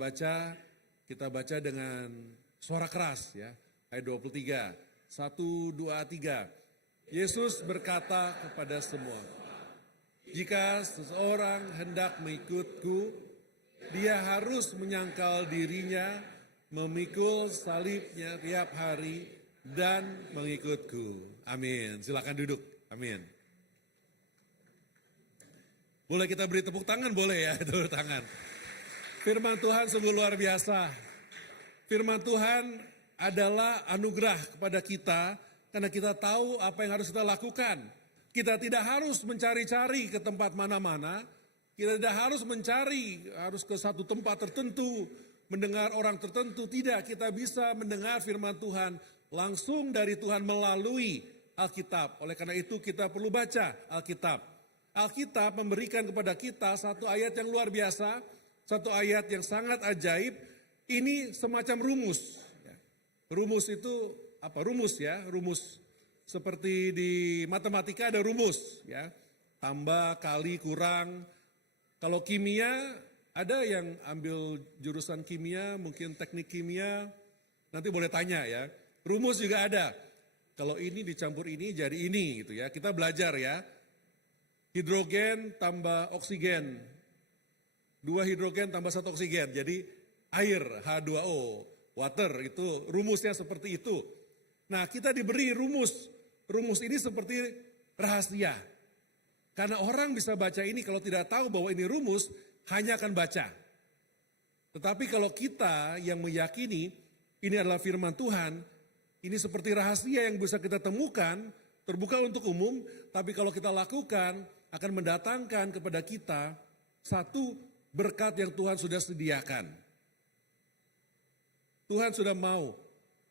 baca dengan suara keras ya. Ayat 23. 1, 2, 3. Yesus berkata kepada semua, "Jika seseorang hendak mengikutku, dia harus menyangkal dirinya, memikul salibnya tiap hari, dan mengikutku." Amin. Silakan duduk. Amin. Boleh kita beri tepuk tangan? Boleh ya, tepuk tangan. Firman Tuhan sungguh luar biasa. Firman Tuhan adalah anugerah kepada kita, karena kita tahu apa yang harus kita lakukan. Kita tidak harus mencari-cari ke tempat mana-mana. Kita tidak harus harus ke satu tempat tertentu, mendengar orang tertentu. Tidak, kita bisa mendengar firman Tuhan langsung dari Tuhan melalui Alkitab. Oleh karena itu kita perlu baca Alkitab. Alkitab memberikan kepada kita satu ayat yang luar biasa, satu ayat yang sangat ajaib. Ini semacam rumus. Rumus itu apa? Rumus ya, rumus. Seperti di matematika ada rumus ya. Tambah, kali, kurang. Kalau kimia, ada yang ambil jurusan kimia, mungkin teknik kimia, nanti boleh tanya ya. Rumus juga ada. Kalau ini dicampur ini jadi ini gitu ya. Kita belajar ya. Hidrogen tambah oksigen. 2 hidrogen tambah 1 oksigen. Jadi air H2O, water itu rumusnya seperti itu. Nah, kita diberi rumus. Rumus ini seperti rahasia. Karena orang bisa baca ini kalau tidak tahu bahwa ini rumus, hanya akan baca. Tetapi kalau kita yang meyakini ini adalah firman Tuhan, ini seperti rahasia yang bisa kita temukan, terbuka untuk umum, tapi kalau kita lakukan akan mendatangkan kepada kita satu berkat yang Tuhan sudah sediakan. Tuhan sudah mau,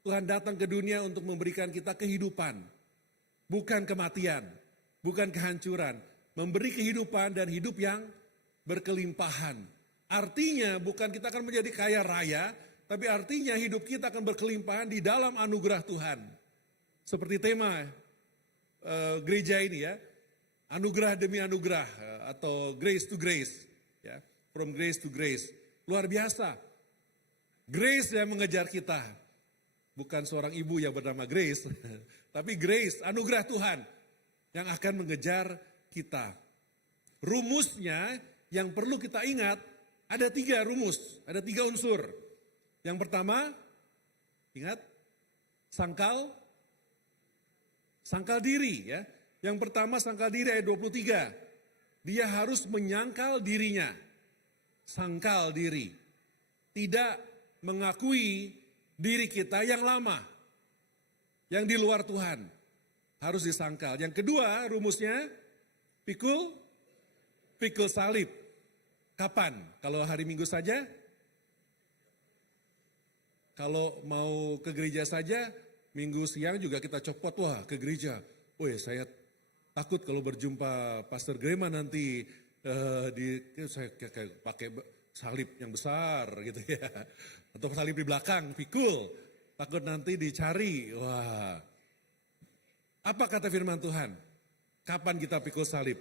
Tuhan datang ke dunia untuk memberikan kita kehidupan. bukan kematian, bukan kehancuran, memberi kehidupan dan hidup yang berkelimpahan. Artinya bukan kita akan menjadi kaya raya, tapi artinya hidup kita akan berkelimpahan di dalam anugerah Tuhan. Seperti tema gereja ini ya, anugerah demi anugerah atau grace to grace, ya, from grace to grace. Luar biasa. Grace yang mengejar kita. Bukan seorang ibu yang bernama Grace, tapi grace, anugerah Tuhan yang akan mengejar kita. Rumusnya yang perlu kita ingat, ada 3 rumus, ada 3 unsur. Yang pertama, ingat, sangkal diri ya. Yang pertama sangkal diri ayat 23. Dia harus menyangkal dirinya. Sangkal diri. Tidak mengakui diri kita yang lama. Yang di luar Tuhan. Harus disangkal. Yang kedua rumusnya, pikul salib. Kapan? Kalau hari Minggu saja? Kalau mau ke gereja saja, Minggu siang juga kita copot, wah ke gereja. Wih saya takut kalau berjumpa Pastor Grema nanti saya kayak pakai salib yang besar gitu ya. Atau salib di belakang, pikul. Takut nanti dicari, wah. Apa kata firman Tuhan? Kapan kita pikul salib?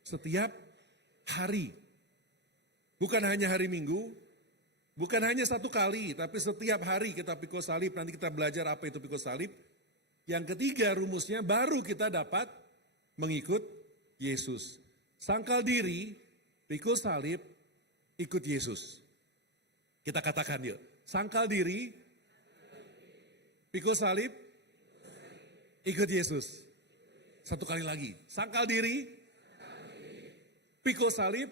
Setiap hari. Bukan hanya hari Minggu, bukan hanya 1 kali, tapi setiap hari kita pikul salib. Nanti kita belajar apa itu pikul salib. Yang ketiga rumusnya baru kita dapat mengikut Yesus. Sangkal diri, pikul salib, ikut Yesus. Kita katakan yuk, sangkal diri, pikul salib, ikut Yesus. 1 kali lagi, sangkal diri, pikul salib,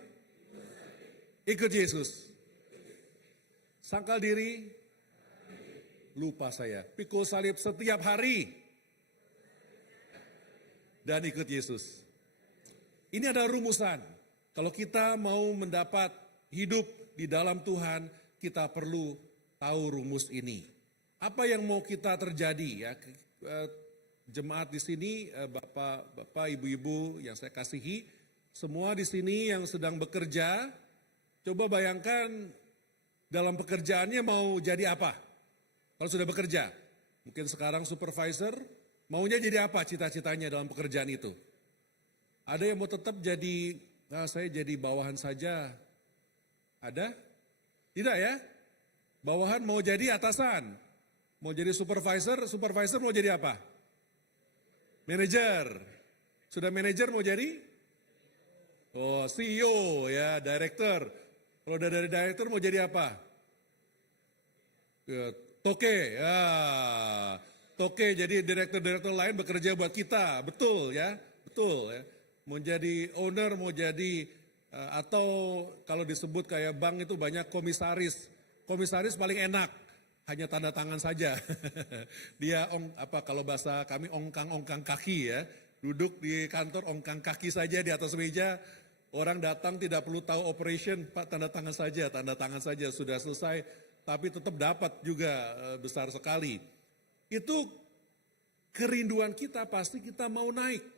ikut Yesus. Sangkal diri, lupa saya. Pikul salib setiap hari. Dan ikut Yesus. Ini ada rumusan. Kalau kita mau mendapat hidup di dalam Tuhan, kita perlu tahu rumus ini. Apa yang mau kita terjadi ya? Jemaat di sini, bapak, ibu-ibu yang saya kasihi, semua di sini yang sedang bekerja, coba bayangkan dalam pekerjaannya mau jadi apa? Kalau sudah bekerja, mungkin sekarang supervisor, maunya jadi apa cita-citanya dalam pekerjaan itu? Ada yang mau tetap jadi, saya jadi bawahan saja. Ada? Tidak ya? Bawahan mau jadi atasan. Mau jadi supervisor mau jadi apa? Manager. Sudah manager mau jadi? Oh, CEO ya, director. Kalau udah dari director mau jadi apa? Toke, ya. Toke jadi direktur-direktur lain bekerja buat kita, betul ya, betul ya. Mau jadi owner, mau jadi atau kalau disebut kayak bank itu banyak komisaris. Komisaris paling enak, hanya tanda tangan saja. Dia kalau bahasa kami ongkang-ongkang kaki ya. Duduk di kantor ongkang kaki saja di atas meja. Orang datang tidak perlu tahu operation, Pak tanda tangan saja sudah selesai. Tapi tetap dapat juga besar sekali. Itu kerinduan kita pasti kita mau naik.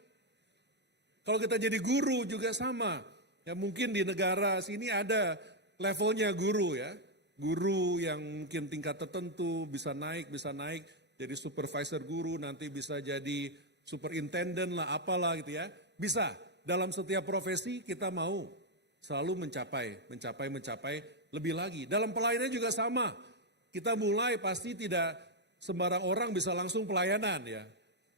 Kalau kita jadi guru juga sama. Ya mungkin di negara sini ada levelnya guru ya. Guru yang mungkin tingkat tertentu bisa naik. Jadi supervisor guru, nanti bisa jadi superintendent lah, apalah gitu ya. Bisa, dalam setiap profesi kita mau selalu mencapai lebih lagi. Dalam pelayanan juga sama. Kita mulai pasti tidak sembarang orang bisa langsung pelayanan ya.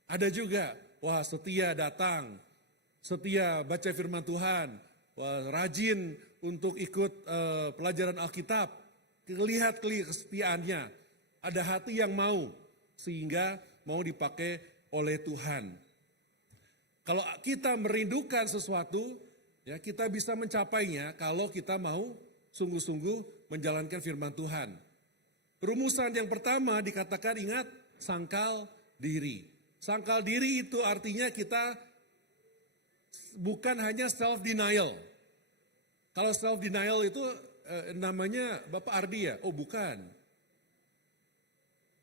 Ada juga, wah setia datang, setia baca firman Tuhan, wah rajin untuk ikut pelajaran Alkitab. Lihat kesetiaannya, ada hati yang mau, sehingga mau dipakai oleh Tuhan. Kalau kita merindukan sesuatu, ya kita bisa mencapainya kalau kita mau sungguh-sungguh menjalankan firman Tuhan. Rumusan yang pertama dikatakan ingat, sangkal diri. Sangkal diri itu artinya kita bukan hanya self-denial. Kalau self-denial itu namanya Bapak Ardi ya? Oh bukan.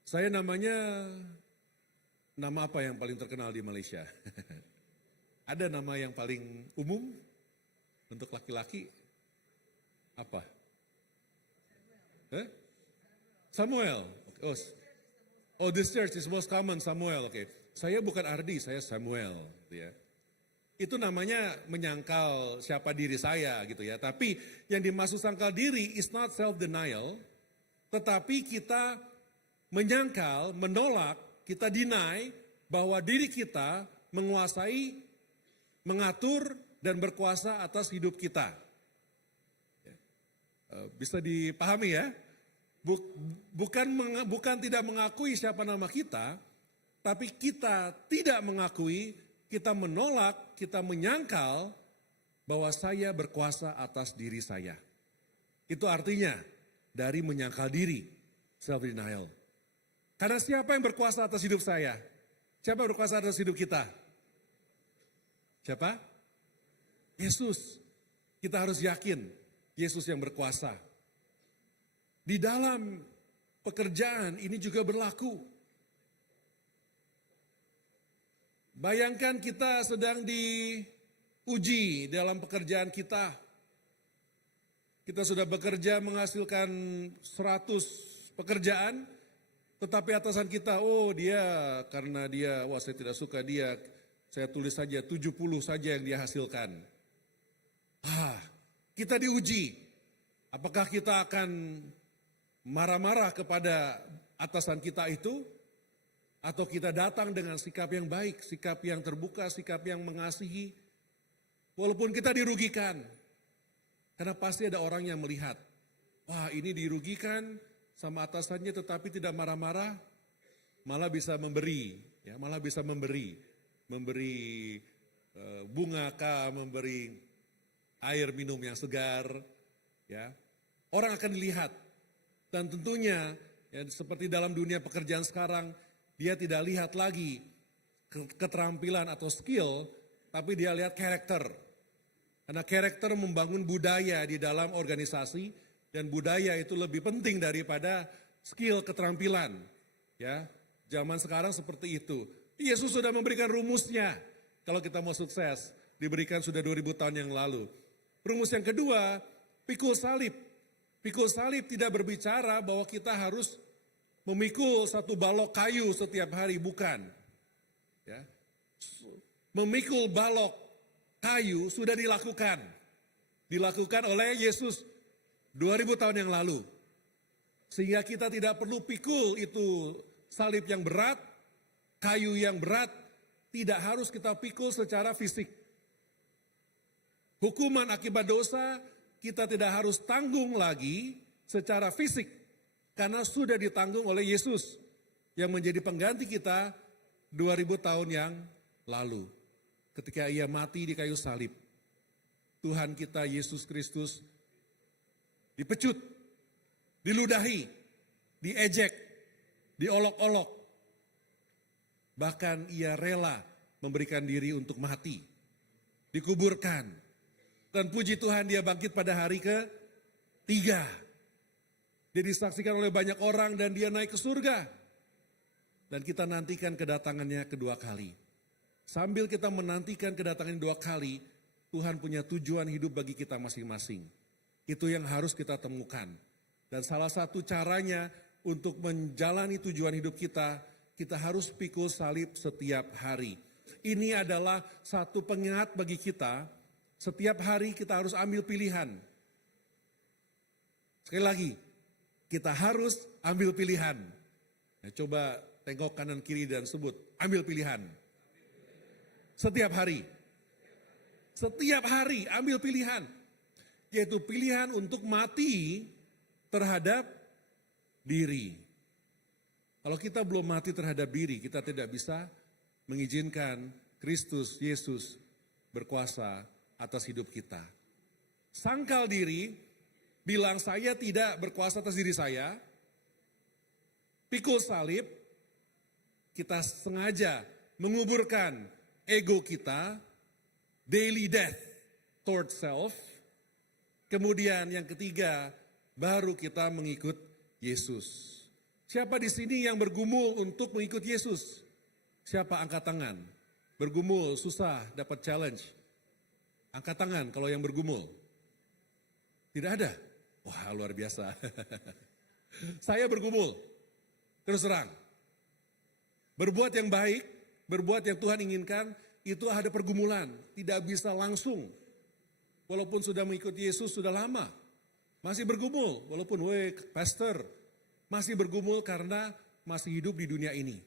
Saya namanya Nama apa yang paling terkenal di Malaysia? Ada nama yang paling umum untuk laki-laki? Apa? Samuel. Oh, this church is most common, Samuel. Oke. Saya bukan Ardi, saya Samuel. Gitu ya. Itu namanya menyangkal siapa diri saya gitu ya. Tapi yang dimaksud sangkal diri is not self-denial. Tetapi kita menyangkal, menolak, kita deny bahwa diri kita menguasai, mengatur, dan berkuasa atas hidup kita. Bisa dipahami ya? Bukan tidak mengakui siapa nama kita, tapi kita tidak mengakui, kita menolak, kita menyangkal bahwa saya berkuasa atas diri saya. Itu artinya dari menyangkal diri, self-denial. Karena siapa yang berkuasa atas hidup saya? Siapa yang berkuasa atas hidup kita? Siapa? Yesus. Kita harus yakin Yesus yang berkuasa. Di dalam pekerjaan ini juga berlaku. Bayangkan kita sedang diuji dalam pekerjaan kita. Kita sudah bekerja menghasilkan 100 pekerjaan, tetapi atasan kita, karena dia, saya tidak suka dia, saya tulis saja 70 saja yang dia hasilkan. Kita diuji. Apakah kita akan marah-marah kepada atasan kita itu? Atau kita datang dengan sikap yang baik, sikap yang terbuka, sikap yang mengasihi. Walaupun kita dirugikan. Karena pasti ada orang yang melihat, ini dirugikan sama atasannya tetapi tidak marah-marah, malah bisa memberi, ya, malah bisa memberi bunga kah, memberi air minum yang segar, ya. Orang akan dilihat. Dan tentunya ya, seperti dalam dunia pekerjaan sekarang, dia tidak lihat lagi keterampilan atau skill, tapi dia lihat karakter. Karena karakter membangun budaya di dalam organisasi, dan budaya itu lebih penting daripada skill keterampilan. Ya, zaman sekarang seperti itu. Yesus sudah memberikan rumusnya. Kalau kita mau sukses, diberikan sudah 2000 tahun yang lalu. Rumus yang kedua, pikul salib. Pikul salib tidak berbicara bahwa kita harus memikul satu balok kayu setiap hari, bukan. Ya. Memikul balok kayu sudah dilakukan. Dilakukan oleh Yesus 2000 tahun yang lalu. Sehingga kita tidak perlu pikul itu salib yang berat, kayu yang berat, tidak harus kita pikul secara fisik. Hukuman akibat dosa kita tidak harus tanggung lagi secara fisik, karena sudah ditanggung oleh Yesus yang menjadi pengganti kita 2000 tahun yang lalu. Ketika ia mati di kayu salib, Tuhan kita Yesus Kristus dipecut, diludahi, diejek, diolok-olok. Bahkan ia rela memberikan diri untuk mati, dikuburkan. Dan puji Tuhan dia bangkit pada hari ke-3. Dia disaksikan oleh banyak orang dan dia naik ke surga. Dan kita nantikan kedatangannya kedua kali. Sambil kita menantikan kedatangan 2 kali, Tuhan punya tujuan hidup bagi kita masing-masing. Itu yang harus kita temukan. Dan salah satu caranya untuk menjalani tujuan hidup kita, kita harus pikul salib setiap hari. Ini adalah satu pengingat bagi kita, setiap hari kita harus ambil pilihan. Sekali lagi, kita harus ambil pilihan. Nah, coba tengok kanan kiri dan sebut, ambil pilihan. Setiap hari. Setiap hari ambil pilihan. Yaitu pilihan untuk mati terhadap diri. Kalau kita belum mati terhadap diri, kita tidak bisa mengizinkan Kristus Yesus berkuasa atas hidup kita. Sangkal diri, bilang saya tidak berkuasa atas diri saya. Pikul salib, kita sengaja menguburkan ego kita, daily death toward self. Kemudian yang ketiga, baru kita mengikut Yesus. Siapa di sini yang bergumul untuk mengikut Yesus? Siapa angkat tangan? Bergumul, susah, dapat challenge. Angkat tangan kalau yang bergumul. Tidak ada? Wah, luar biasa. Saya bergumul, terus terang. Berbuat yang baik, berbuat yang Tuhan inginkan, itu ada pergumulan. Tidak bisa langsung. Walaupun sudah mengikuti Yesus sudah lama. Masih bergumul, walaupun pastor. Masih bergumul karena masih hidup di dunia ini.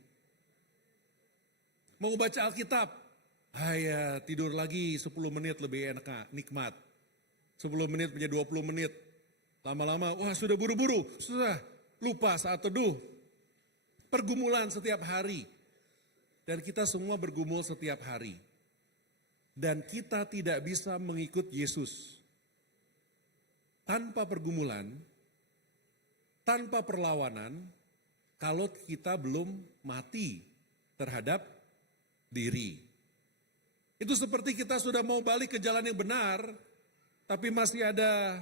Mau baca Alkitab, ya tidur lagi 10 menit lebih enak, nikmat. 10 menit menjadi 20 menit. Lama-lama, wah sudah buru-buru, sudah lupa saat teduh. Pergumulan setiap hari. Dan kita semua bergumul setiap hari. Dan kita tidak bisa mengikut Yesus. Tanpa pergumulan, tanpa perlawanan, kalau kita belum mati terhadap diri. Itu seperti kita sudah mau balik ke jalan yang benar, tapi masih ada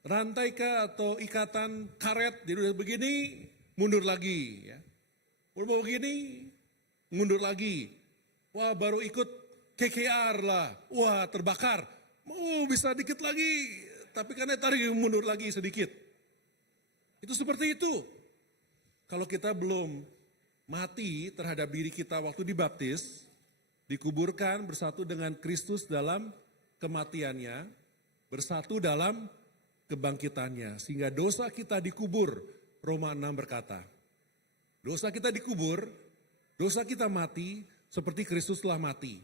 rantai atau ikatan karet, jadi udah begini, mundur lagi. Ya. Udah mau begini, mundur lagi. Wah baru ikut KKR lah, wah terbakar. Mau bisa dikit lagi, tapi karena tarik mundur lagi sedikit. Itu seperti itu. Kalau kita belum mati terhadap diri kita waktu dibaptis, dikuburkan bersatu dengan Kristus dalam kematiannya, bersatu dalam kebangkitannya. Sehingga dosa kita dikubur, Roma 6 berkata. Dosa kita dikubur, dosa kita mati seperti Kristus telah mati.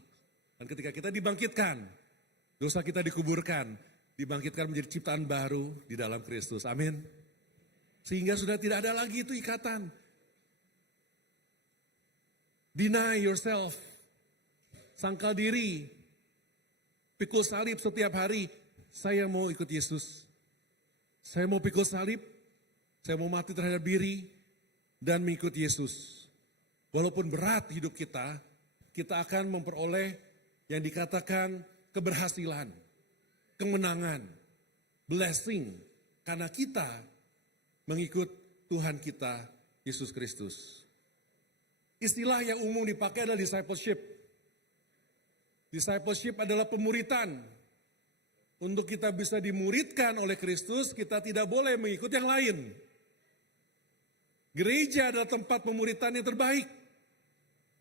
Dan ketika kita dibangkitkan, dosa kita dikuburkan, dibangkitkan menjadi ciptaan baru di dalam Kristus. Amin. Sehingga sudah tidak ada lagi itu ikatan. Deny yourself. Sangkal diri. Pikul salib setiap hari. Saya mau ikut Yesus. Saya mau pikul salib. Saya mau mati terhadap diri. Dan mengikut Yesus. Walaupun berat hidup kita. Kita akan memperoleh yang dikatakan keberhasilan. Kemenangan. Blessing. Karena kita mengikut Tuhan kita Yesus Kristus. Istilah yang umum dipakai adalah discipleship. Discipleship adalah pemuritan. Untuk kita bisa dimuridkan oleh Kristus, kita tidak boleh mengikut yang lain. Gereja adalah tempat pemuritan yang terbaik.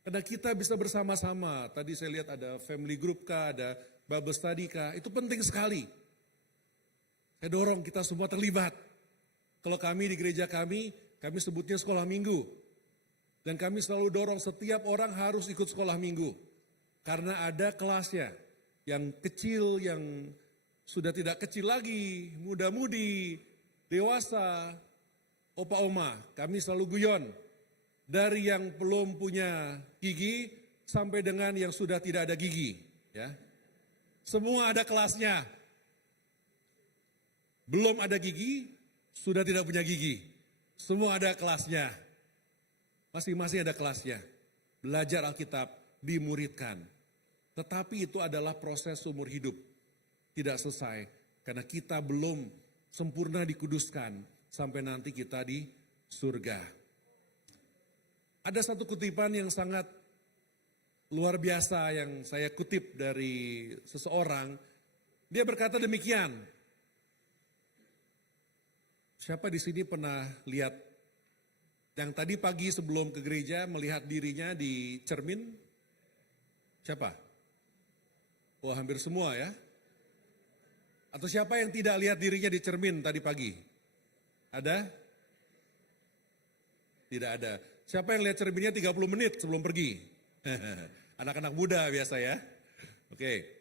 Karena kita bisa bersama-sama. Tadi saya lihat ada family group kah, ada Bible study kah. Itu penting sekali. Saya dorong kita semua terlibat. Kalau kami di gereja kami sebutnya sekolah minggu. Dan kami selalu dorong setiap orang harus ikut sekolah minggu. Karena ada kelasnya. Yang kecil, yang sudah tidak kecil lagi, muda-mudi, dewasa, opa-oma. Kami selalu guyon. Dari yang belum punya gigi sampai dengan yang sudah tidak ada gigi. Ya. Semua ada kelasnya. Belum ada gigi, sudah tidak punya gigi. Semua ada kelasnya. Masing-masing ada kelasnya. Belajar Alkitab, dimuridkan. Tetapi itu adalah proses seumur hidup. Tidak selesai. Karena kita belum sempurna dikuduskan. Sampai nanti kita di surga. Ada satu kutipan yang sangat luar biasa yang saya kutip dari seseorang. Dia berkata demikian. Siapa di sini pernah lihat yang tadi pagi sebelum ke gereja melihat dirinya di cermin? Siapa? Oh hampir semua ya. Atau siapa yang tidak lihat dirinya di cermin tadi pagi? Ada? Tidak ada. Siapa yang lihat cerminnya 30 menit sebelum pergi? Anak-anak muda biasa ya. Oke.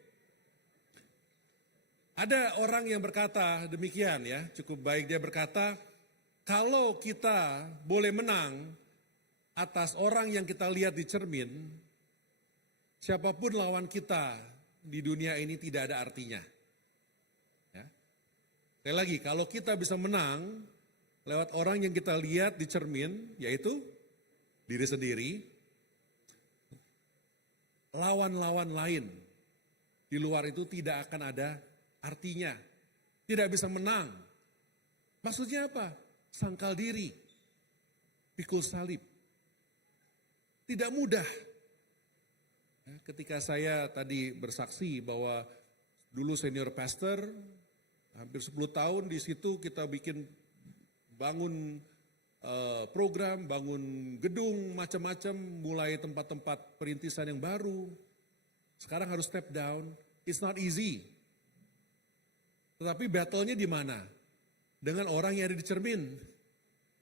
Ada orang yang berkata demikian ya, cukup baik dia berkata, kalau kita boleh menang atas orang yang kita lihat di cermin, siapapun lawan kita di dunia ini tidak ada artinya. Ya. Sekali lagi, kalau kita bisa menang lewat orang yang kita lihat di cermin, yaitu diri sendiri, lawan-lawan lain di luar itu tidak akan ada artinya. Tidak bisa menang. Maksudnya apa? Sangkal diri, pikul salib. tidak mudah. Ya, ketika saya tadi bersaksi bahwa dulu senior pastor, hampir 10 tahun di situ kita bangun program, bangun gedung, macam-macam, mulai tempat-tempat perintisan yang baru. Sekarang harus step down, it's not easy. Tetapi battle-nya di mana? Dengan orang yang ada di cermin.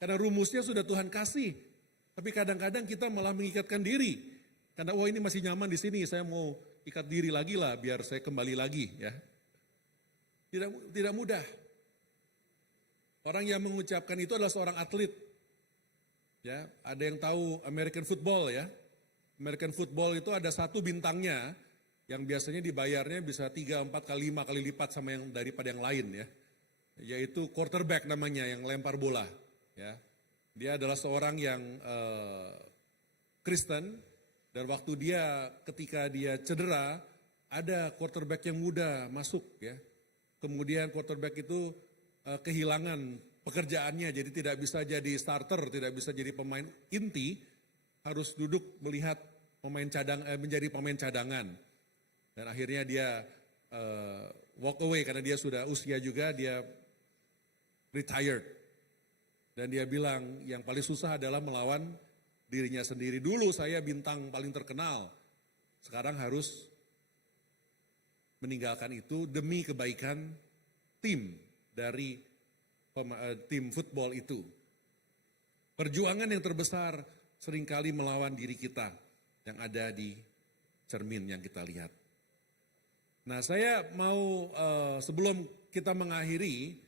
Karena rumusnya sudah Tuhan kasih. Tapi kadang-kadang kita malah mengikatkan diri. Karena ini masih nyaman di sini, saya mau ikat diri lagi lah biar saya kembali lagi ya. Tidak mudah. Orang yang mengucapkan itu adalah seorang atlet. Ya, ada yang tahu American football ya. American football itu ada satu bintangnya yang biasanya dibayarnya bisa 3, 4 kali, 5 kali lipat sama yang daripada yang lain ya. Yaitu quarterback namanya yang lempar bola ya. Dia adalah seorang yang Kristen. Dan waktu ketika dia cedera, ada quarterback yang muda masuk ya. Kemudian quarterback itu kehilangan pekerjaannya, jadi tidak bisa jadi starter, tidak bisa jadi pemain inti, harus duduk melihat menjadi pemain cadangan. Dan akhirnya dia walk away karena dia sudah usia juga, dia retired. Dan dia bilang yang paling susah adalah melawan dirinya sendiri. Dulu saya bintang paling terkenal, sekarang harus meninggalkan itu demi kebaikan tim dari tim football itu. Perjuangan yang terbesar seringkali melawan diri kita yang ada di cermin yang kita lihat. Nah, saya mau sebelum kita mengakhiri,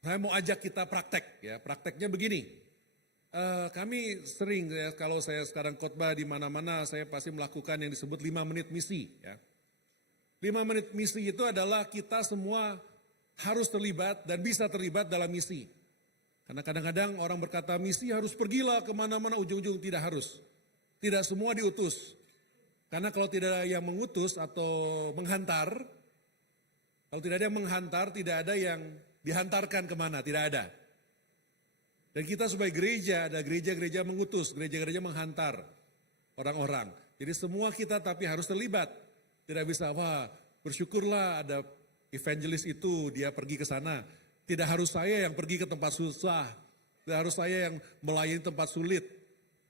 saya mau ajak kita praktek ya. Prakteknya begini. Kami sering ya, kalau saya sekarang khotbah di mana-mana, saya pasti melakukan yang disebut 5 menit misi ya. 5 menit misi itu adalah kita semua harus terlibat dan bisa terlibat dalam misi. Karena kadang-kadang orang berkata misi harus pergilah kemana-mana, ujung-ujung tidak harus. Tidak semua diutus. Karena kalau tidak ada yang mengutus atau menghantar, kalau tidak ada yang menghantar, tidak ada yang dihantarkan kemana, tidak ada. Dan kita sebagai gereja, ada gereja-gereja mengutus, gereja-gereja menghantar orang-orang. Jadi semua kita tapi harus terlibat. Tidak bisa, wah bersyukurlah ada evangelis itu, dia pergi ke sana. Tidak harus saya yang pergi ke tempat susah. Tidak harus saya yang melayani tempat sulit.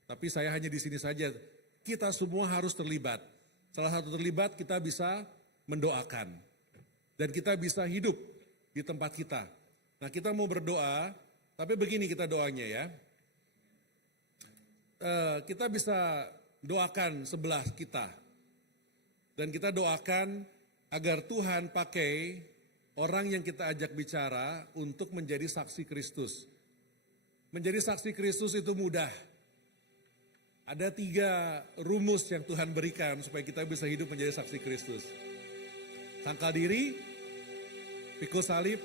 Tapi saya hanya di sini saja. Kita semua harus terlibat. Salah satu terlibat kita bisa mendoakan. Dan kita bisa hidup di tempat kita. Nah, kita mau berdoa, tapi begini kita doanya ya. Kita bisa doakan sebelah kita. Dan kita doakan agar Tuhan pakai orang yang kita ajak bicara untuk menjadi saksi Kristus. Menjadi saksi Kristus itu mudah. Ada 3 rumus yang Tuhan berikan supaya kita bisa hidup menjadi saksi Kristus. Sangkal diri, pikul salib,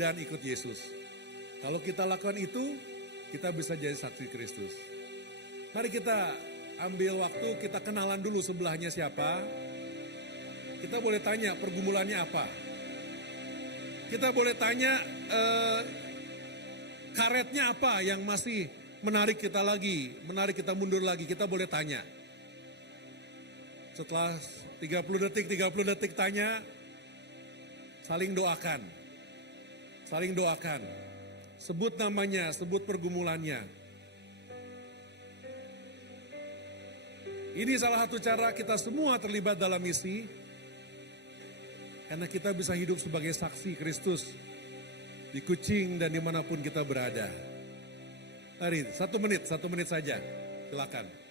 dan ikut Yesus. Kalau kita lakukan itu, kita bisa jadi saksi Kristus. Mari kita ambil waktu, kita kenalan dulu sebelahnya siapa. Kita boleh tanya pergumulannya apa. Kita boleh tanya karetnya apa yang masih menarik kita lagi, menarik kita mundur lagi, kita boleh tanya. Setelah 30 detik tanya, saling doakan. Saling doakan. Sebut namanya, sebut pergumulannya. Ini salah satu cara kita semua terlibat dalam misi. Karena kita bisa hidup sebagai saksi Kristus. Di Kucing dan dimanapun kita berada. Mari, 1 menit saja. Silakan.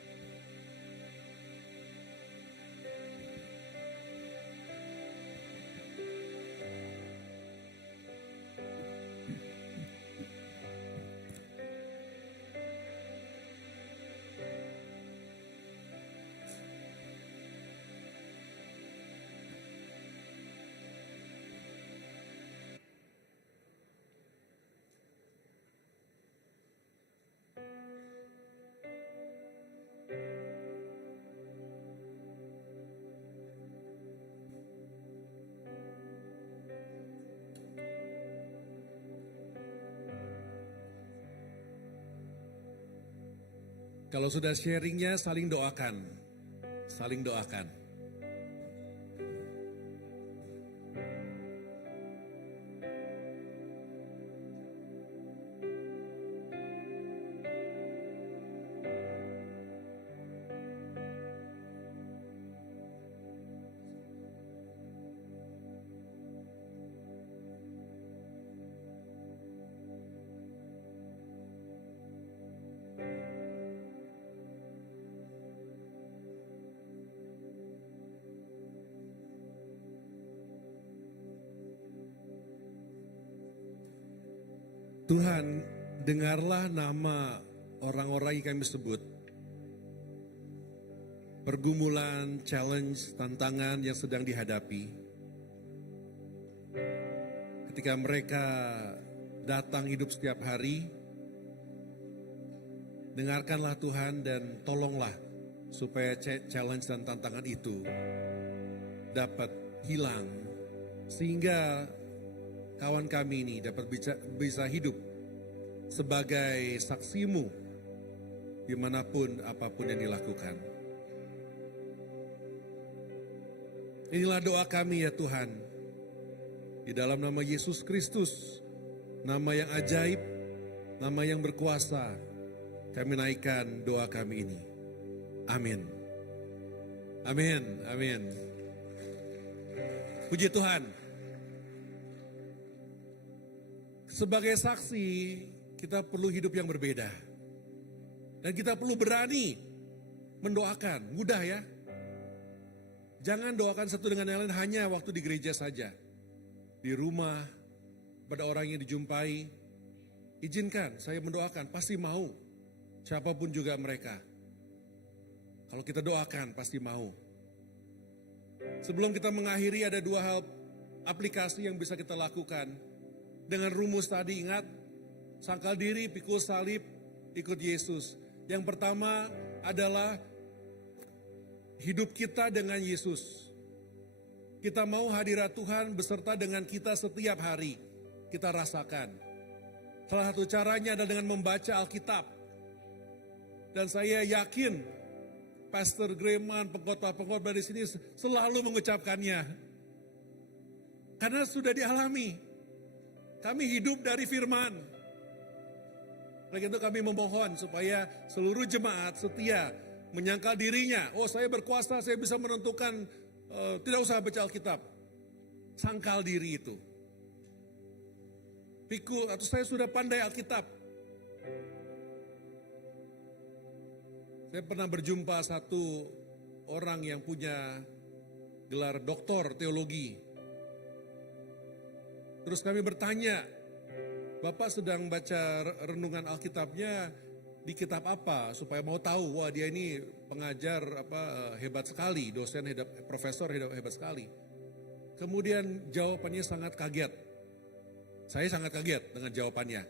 Kalau sudah sharingnya saling doakan. Saling doakan. Tuhan, dengarlah nama orang-orang yang kami sebut. Pergumulan, challenge, tantangan yang sedang dihadapi. Ketika mereka datang hidup setiap hari, dengarkanlah Tuhan dan tolonglah supaya challenge dan tantangan itu dapat hilang. Sehingga kawan kami ini dapat bisa hidup sebagai saksimu dimanapun apapun yang dilakukan. Inilah doa kami ya Tuhan. Di dalam nama Yesus Kristus, nama yang ajaib, nama yang berkuasa, kami naikkan doa kami ini. Amin. Amin. Amin. Puji Tuhan. Sebagai saksi, kita perlu hidup yang berbeda. Dan kita perlu berani mendoakan. Mudah ya. Jangan doakan satu dengan yang lain hanya waktu di gereja saja. Di rumah, pada orang yang dijumpai. Izinkan saya mendoakan, pasti mau. Siapapun juga mereka. Kalau kita doakan, pasti mau. Sebelum kita mengakhiri ada dua hal aplikasi yang bisa kita lakukan. Dengan rumus tadi ingat, sangkal diri, pikul salib, ikut Yesus. Yang pertama adalah hidup kita dengan Yesus. Kita mau hadirat Tuhan beserta dengan kita setiap hari. Kita rasakan. Salah satu caranya adalah dengan membaca Alkitab. Dan saya yakin Pastor Greman, pengkhotbah-pengkhotbah di sini selalu mengucapkannya. Karena sudah dialami. Kami hidup dari firman. Oleh itu kami memohon supaya seluruh jemaat setia menyangkal dirinya. Oh saya berkuasa, saya bisa menentukan tidak usah baca Alkitab. Sangkal diri itu. Pikul atau saya sudah pandai Alkitab. Saya pernah berjumpa satu orang yang punya gelar doktor teologi. Terus kami bertanya, Bapak sedang baca renungan Alkitabnya di kitab apa? Supaya mau tahu, wah dia ini pengajar hebat sekali, dosen profesor hebat sekali. Kemudian jawabannya sangat kaget. Saya sangat kaget dengan jawabannya.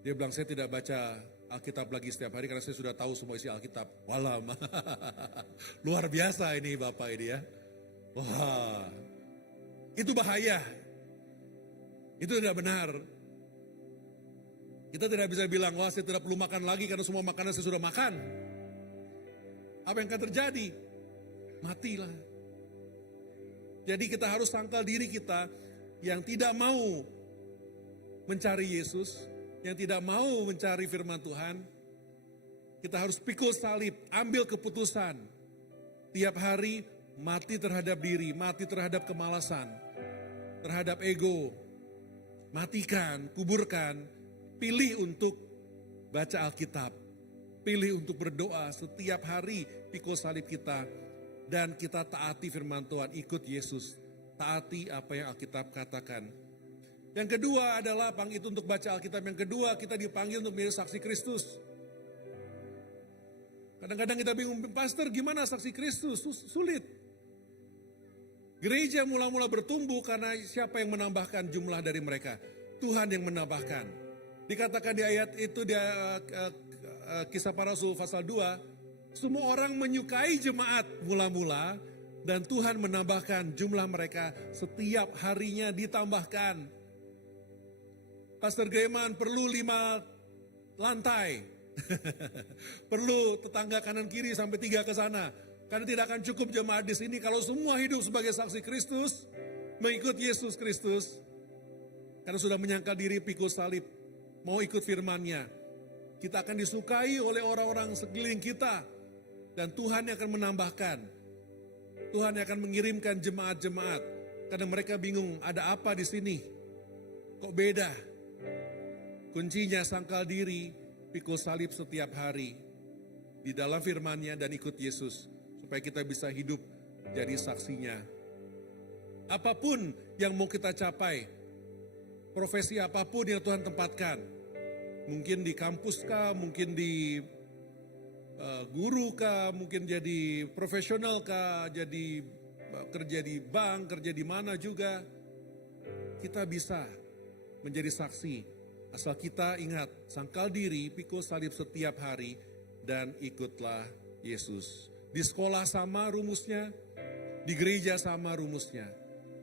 Dia bilang, saya tidak baca Alkitab lagi setiap hari karena saya sudah tahu semua isi Alkitab. Walam, luar biasa ini Bapak ini ya. Wah, itu bahaya. Itu tidak benar. Kita tidak bisa bilang, wah saya tidak perlu makan lagi karena semua makanan saya sudah makan. Apa yang akan terjadi? Matilah. Jadi kita harus sangkal diri kita yang tidak mau mencari Yesus, yang tidak mau mencari firman Tuhan. Kita harus pikul salib, ambil keputusan. Tiap hari mati terhadap diri, mati terhadap kemalasan, terhadap ego. Matikan, kuburkan, pilih untuk baca Alkitab. Pilih untuk berdoa setiap hari pikul salib kita. Dan kita taati firman Tuhan, ikut Yesus. Taati apa yang Alkitab katakan. Yang kedua adalah panggil untuk baca Alkitab. Yang kedua kita dipanggil untuk menjadi saksi Kristus. Kadang-kadang kita bingung, Pastor gimana saksi Kristus? Sulit. Gereja mula-mula bertumbuh karena siapa yang menambahkan jumlah dari mereka? Tuhan yang menambahkan. Dikatakan di ayat itu di Kisah Para Rasul pasal 2, semua orang menyukai jemaat mula-mula dan Tuhan menambahkan jumlah mereka setiap harinya ditambahkan. Pastor Greman perlu 5 lantai Perlu tetangga kanan kiri sampai 3 ke sana. Karena tidak akan cukup jemaat di sini kalau semua hidup sebagai saksi Kristus, mengikut Yesus Kristus. Karena sudah menyangkal diri pikul salib, mau ikut firman-Nya. Kita akan disukai oleh orang-orang sekeliling kita. Dan Tuhan yang akan menambahkan. Tuhan yang akan mengirimkan jemaat-jemaat. Karena mereka bingung, ada apa di sini? Kok beda? Kuncinya sangkal diri, pikul salib setiap hari. Di dalam firman-Nya dan ikut Yesus. Supaya kita bisa hidup jadi saksinya. Apapun yang mau kita capai, profesi apapun yang Tuhan tempatkan. Mungkin di kampus kah, mungkin di guru kah, mungkin jadi profesional kah, jadi kerja di bank, kerja di mana juga. Kita bisa menjadi saksi. Asal kita ingat, sangkal diri, pikul salib setiap hari, dan ikutlah Yesus. Di sekolah sama rumusnya, di gereja sama rumusnya,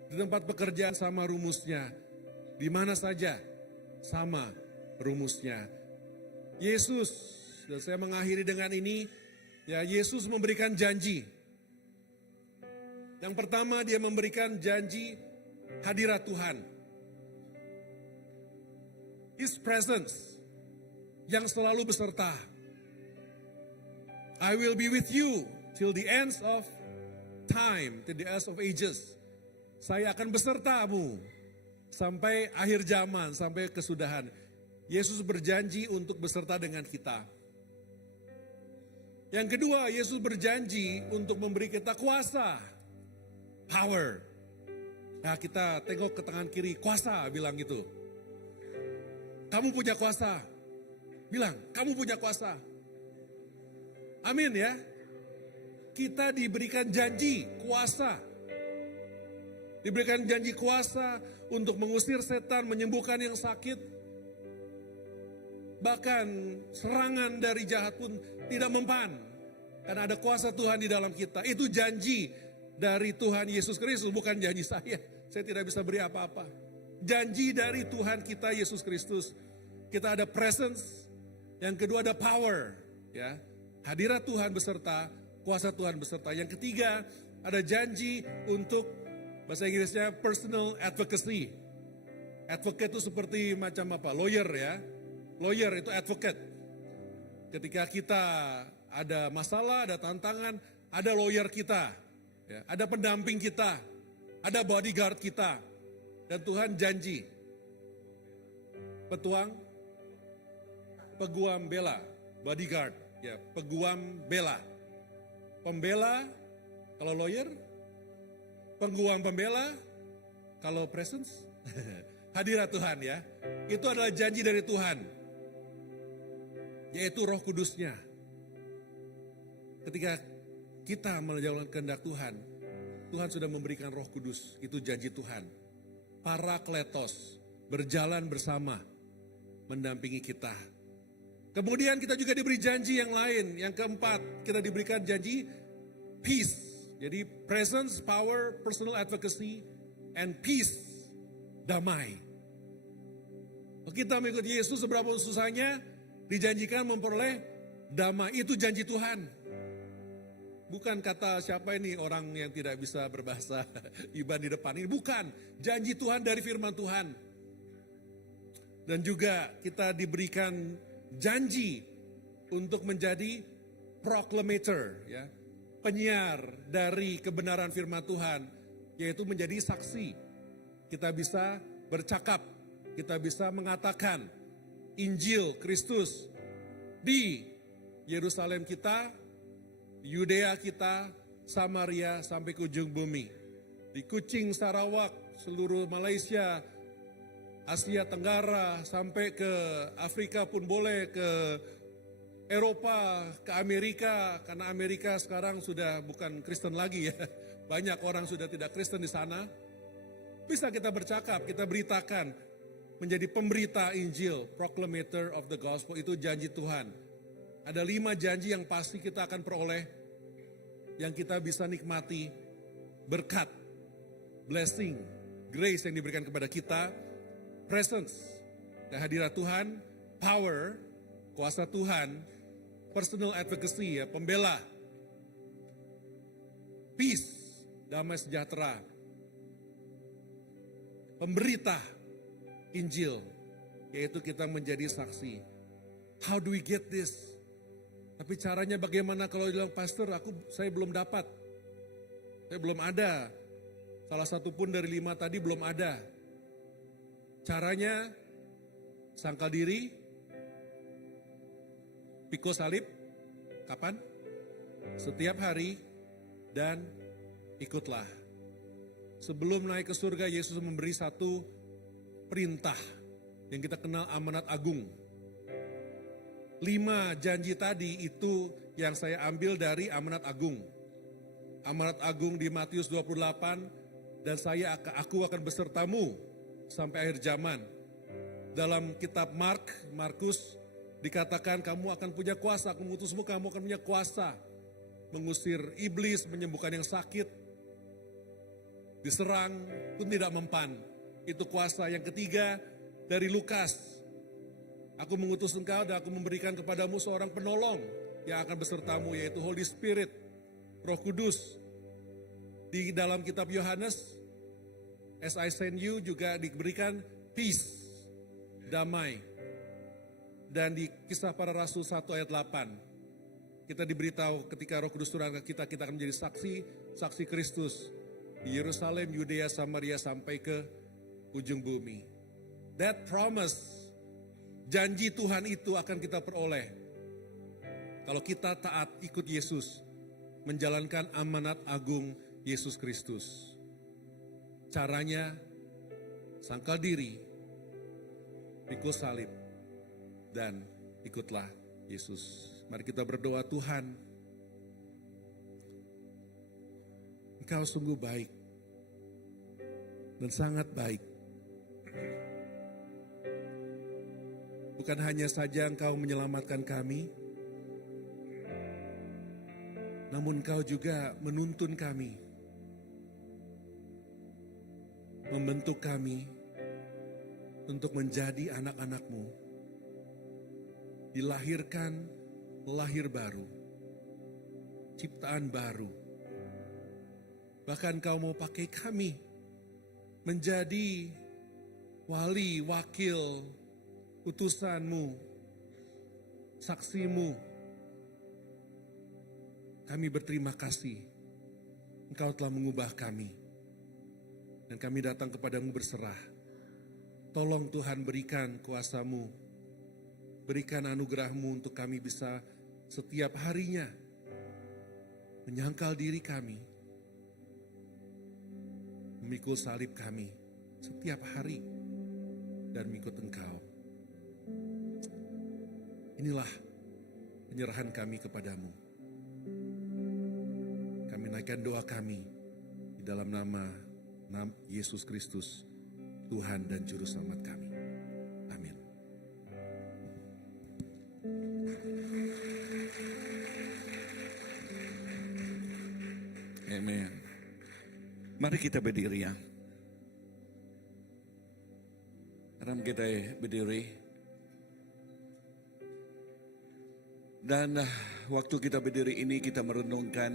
di tempat pekerjaan sama rumusnya, di mana saja sama rumusnya. Yesus, dan saya mengakhiri dengan ini, ya Yesus memberikan janji. Yang pertama dia memberikan janji hadirat Tuhan. His presence yang selalu beserta. I will be with you till the ends of time, till the ends of ages. Saya akan besertamu sampai akhir zaman, sampai kesudahan. Yesus berjanji untuk beserta dengan kita. Yang kedua, Yesus berjanji untuk memberi kita kuasa. Power. Nah, kita tengok ke tangan kiri, kuasa bilang gitu. Kamu punya kuasa. Bilang, kamu punya kuasa. Amin ya. Kita diberikan janji kuasa. Diberikan janji kuasa untuk mengusir setan, menyembuhkan yang sakit. Bahkan serangan dari jahat pun tidak mempan. Karena ada kuasa Tuhan di dalam kita. Itu janji dari Tuhan Yesus Kristus, bukan janji saya. Saya tidak bisa beri apa-apa. Janji dari Tuhan kita Yesus Kristus. Kita ada presence. Yang kedua ada power. Ya, hadirat Tuhan beserta, kuasa Tuhan beserta. Yang ketiga, ada janji untuk, bahasa Inggrisnya personal advocacy. Advocate itu seperti macam apa? Lawyer ya. Lawyer itu advocate. Ketika kita ada masalah, ada tantangan, ada lawyer kita. Ya, ada pendamping kita. Ada bodyguard kita. Dan Tuhan janji. Peguam bela. Bodyguard. Ya, peguam bela. Pembela, kalau lawyer. Peguam pembela, kalau presence. Hadirat Tuhan ya. Itu adalah janji dari Tuhan. Yaitu Roh Kudusnya. Ketika kita menjalankan kehendak Tuhan, Tuhan sudah memberikan Roh Kudus. Itu janji Tuhan. Parakletos, berjalan bersama, mendampingi kita. Kemudian kita juga diberi janji yang lain. Yang keempat, kita diberikan janji peace. Jadi presence, power, personal advocacy, and peace, damai. Kita mengikuti Yesus seberapa susahnya, dijanjikan memperoleh damai. Itu janji Tuhan. Bukan kata siapa ini orang yang tidak bisa berbahasa Iban di depan ini. Bukan, janji Tuhan dari firman Tuhan. Dan juga kita diberikan janji untuk menjadi proclamator, ya, penyiar dari kebenaran firman Tuhan, yaitu menjadi saksi. Kita bisa bercakap, kita bisa mengatakan Injil Kristus di Yerusalem kita, Yudea kita, Samaria sampai ke ujung bumi. Di Kuching, Sarawak, seluruh Malaysia, Asia Tenggara, sampai ke Afrika pun boleh, ke Eropa, ke Amerika, karena Amerika sekarang sudah bukan Kristen lagi ya. Banyak orang sudah tidak Kristen di sana. Bisa kita bercakap, kita beritakan, menjadi pemberita Injil, proclamator of the gospel, itu janji Tuhan. Ada 5 janji yang pasti kita akan peroleh, yang kita bisa nikmati, berkat, blessing, grace yang diberikan kepada kita, presence, kehadiran Tuhan, power, kuasa Tuhan, personal advocacy ya, pembela, peace, damai sejahtera, pemberita Injil, yaitu kita menjadi saksi. How do we get this? Tapi caranya bagaimana kalau bilang, pastor saya belum dapat, saya belum ada. Salah satu pun dari 5 tadi belum ada. Caranya, sangkal diri, pikul salib, kapan? Setiap hari, dan ikutlah. Sebelum naik ke surga, Yesus memberi satu perintah yang kita kenal amanat agung. 5 janji tadi itu yang saya ambil dari amanat agung. Amanat agung di Matius 28, dan aku akan besertamu sampai akhir zaman. Dalam kitab Markus dikatakan kamu akan punya kuasa, aku mengutusmu, kamu akan punya kuasa. Mengusir iblis, menyembuhkan yang sakit, diserang pun tidak mempan. Itu kuasa. Yang ketiga dari Lukas, aku mengutus engkau dan aku memberikan kepadamu seorang penolong yang akan besertamu, yaitu Holy Spirit, Roh Kudus. Di dalam kitab Yohanes, as I send you juga diberikan peace, damai. Dan di Kisah Para Rasul 1 ayat 8, kita diberitahu ketika Roh Kudus turun ke kita akan menjadi saksi Kristus di Yerusalem, Yudea, Samaria sampai ke ujung bumi. That promise, janji Tuhan itu akan kita peroleh kalau kita taat ikut Yesus, menjalankan amanat agung Yesus Kristus. Caranya, sangkal diri, pikul salib, dan ikutlah Yesus. Mari kita berdoa. Tuhan, Engkau sungguh baik dan sangat baik. Bukan hanya saja Engkau menyelamatkan kami, namun Engkau juga menuntun kami, membentuk kami untuk menjadi anak-anak-Mu, dilahirkan lahir baru, ciptaan baru. Bahkan Kau mau pakai kami menjadi wali, wakil, utusan-Mu, saksi-Mu. Kami berterima kasih, Engkau telah mengubah kami. Dan kami datang kepadamu berserah. Tolong Tuhan berikan kuasa-Mu, berikan anugerah-Mu untuk kami bisa setiap harinya menyangkal diri kami, memikul salib kami setiap hari, dan mengikut Engkau. Inilah penyerahan kami kepadamu. Kami naikkan doa kami di dalam nama Yesus Kristus, Tuhan dan Juru Selamat kami. Amin. Amen. Mari kita berdiri ya. Sekarang kita berdiri. Dan waktu kita berdiri ini kita merenungkan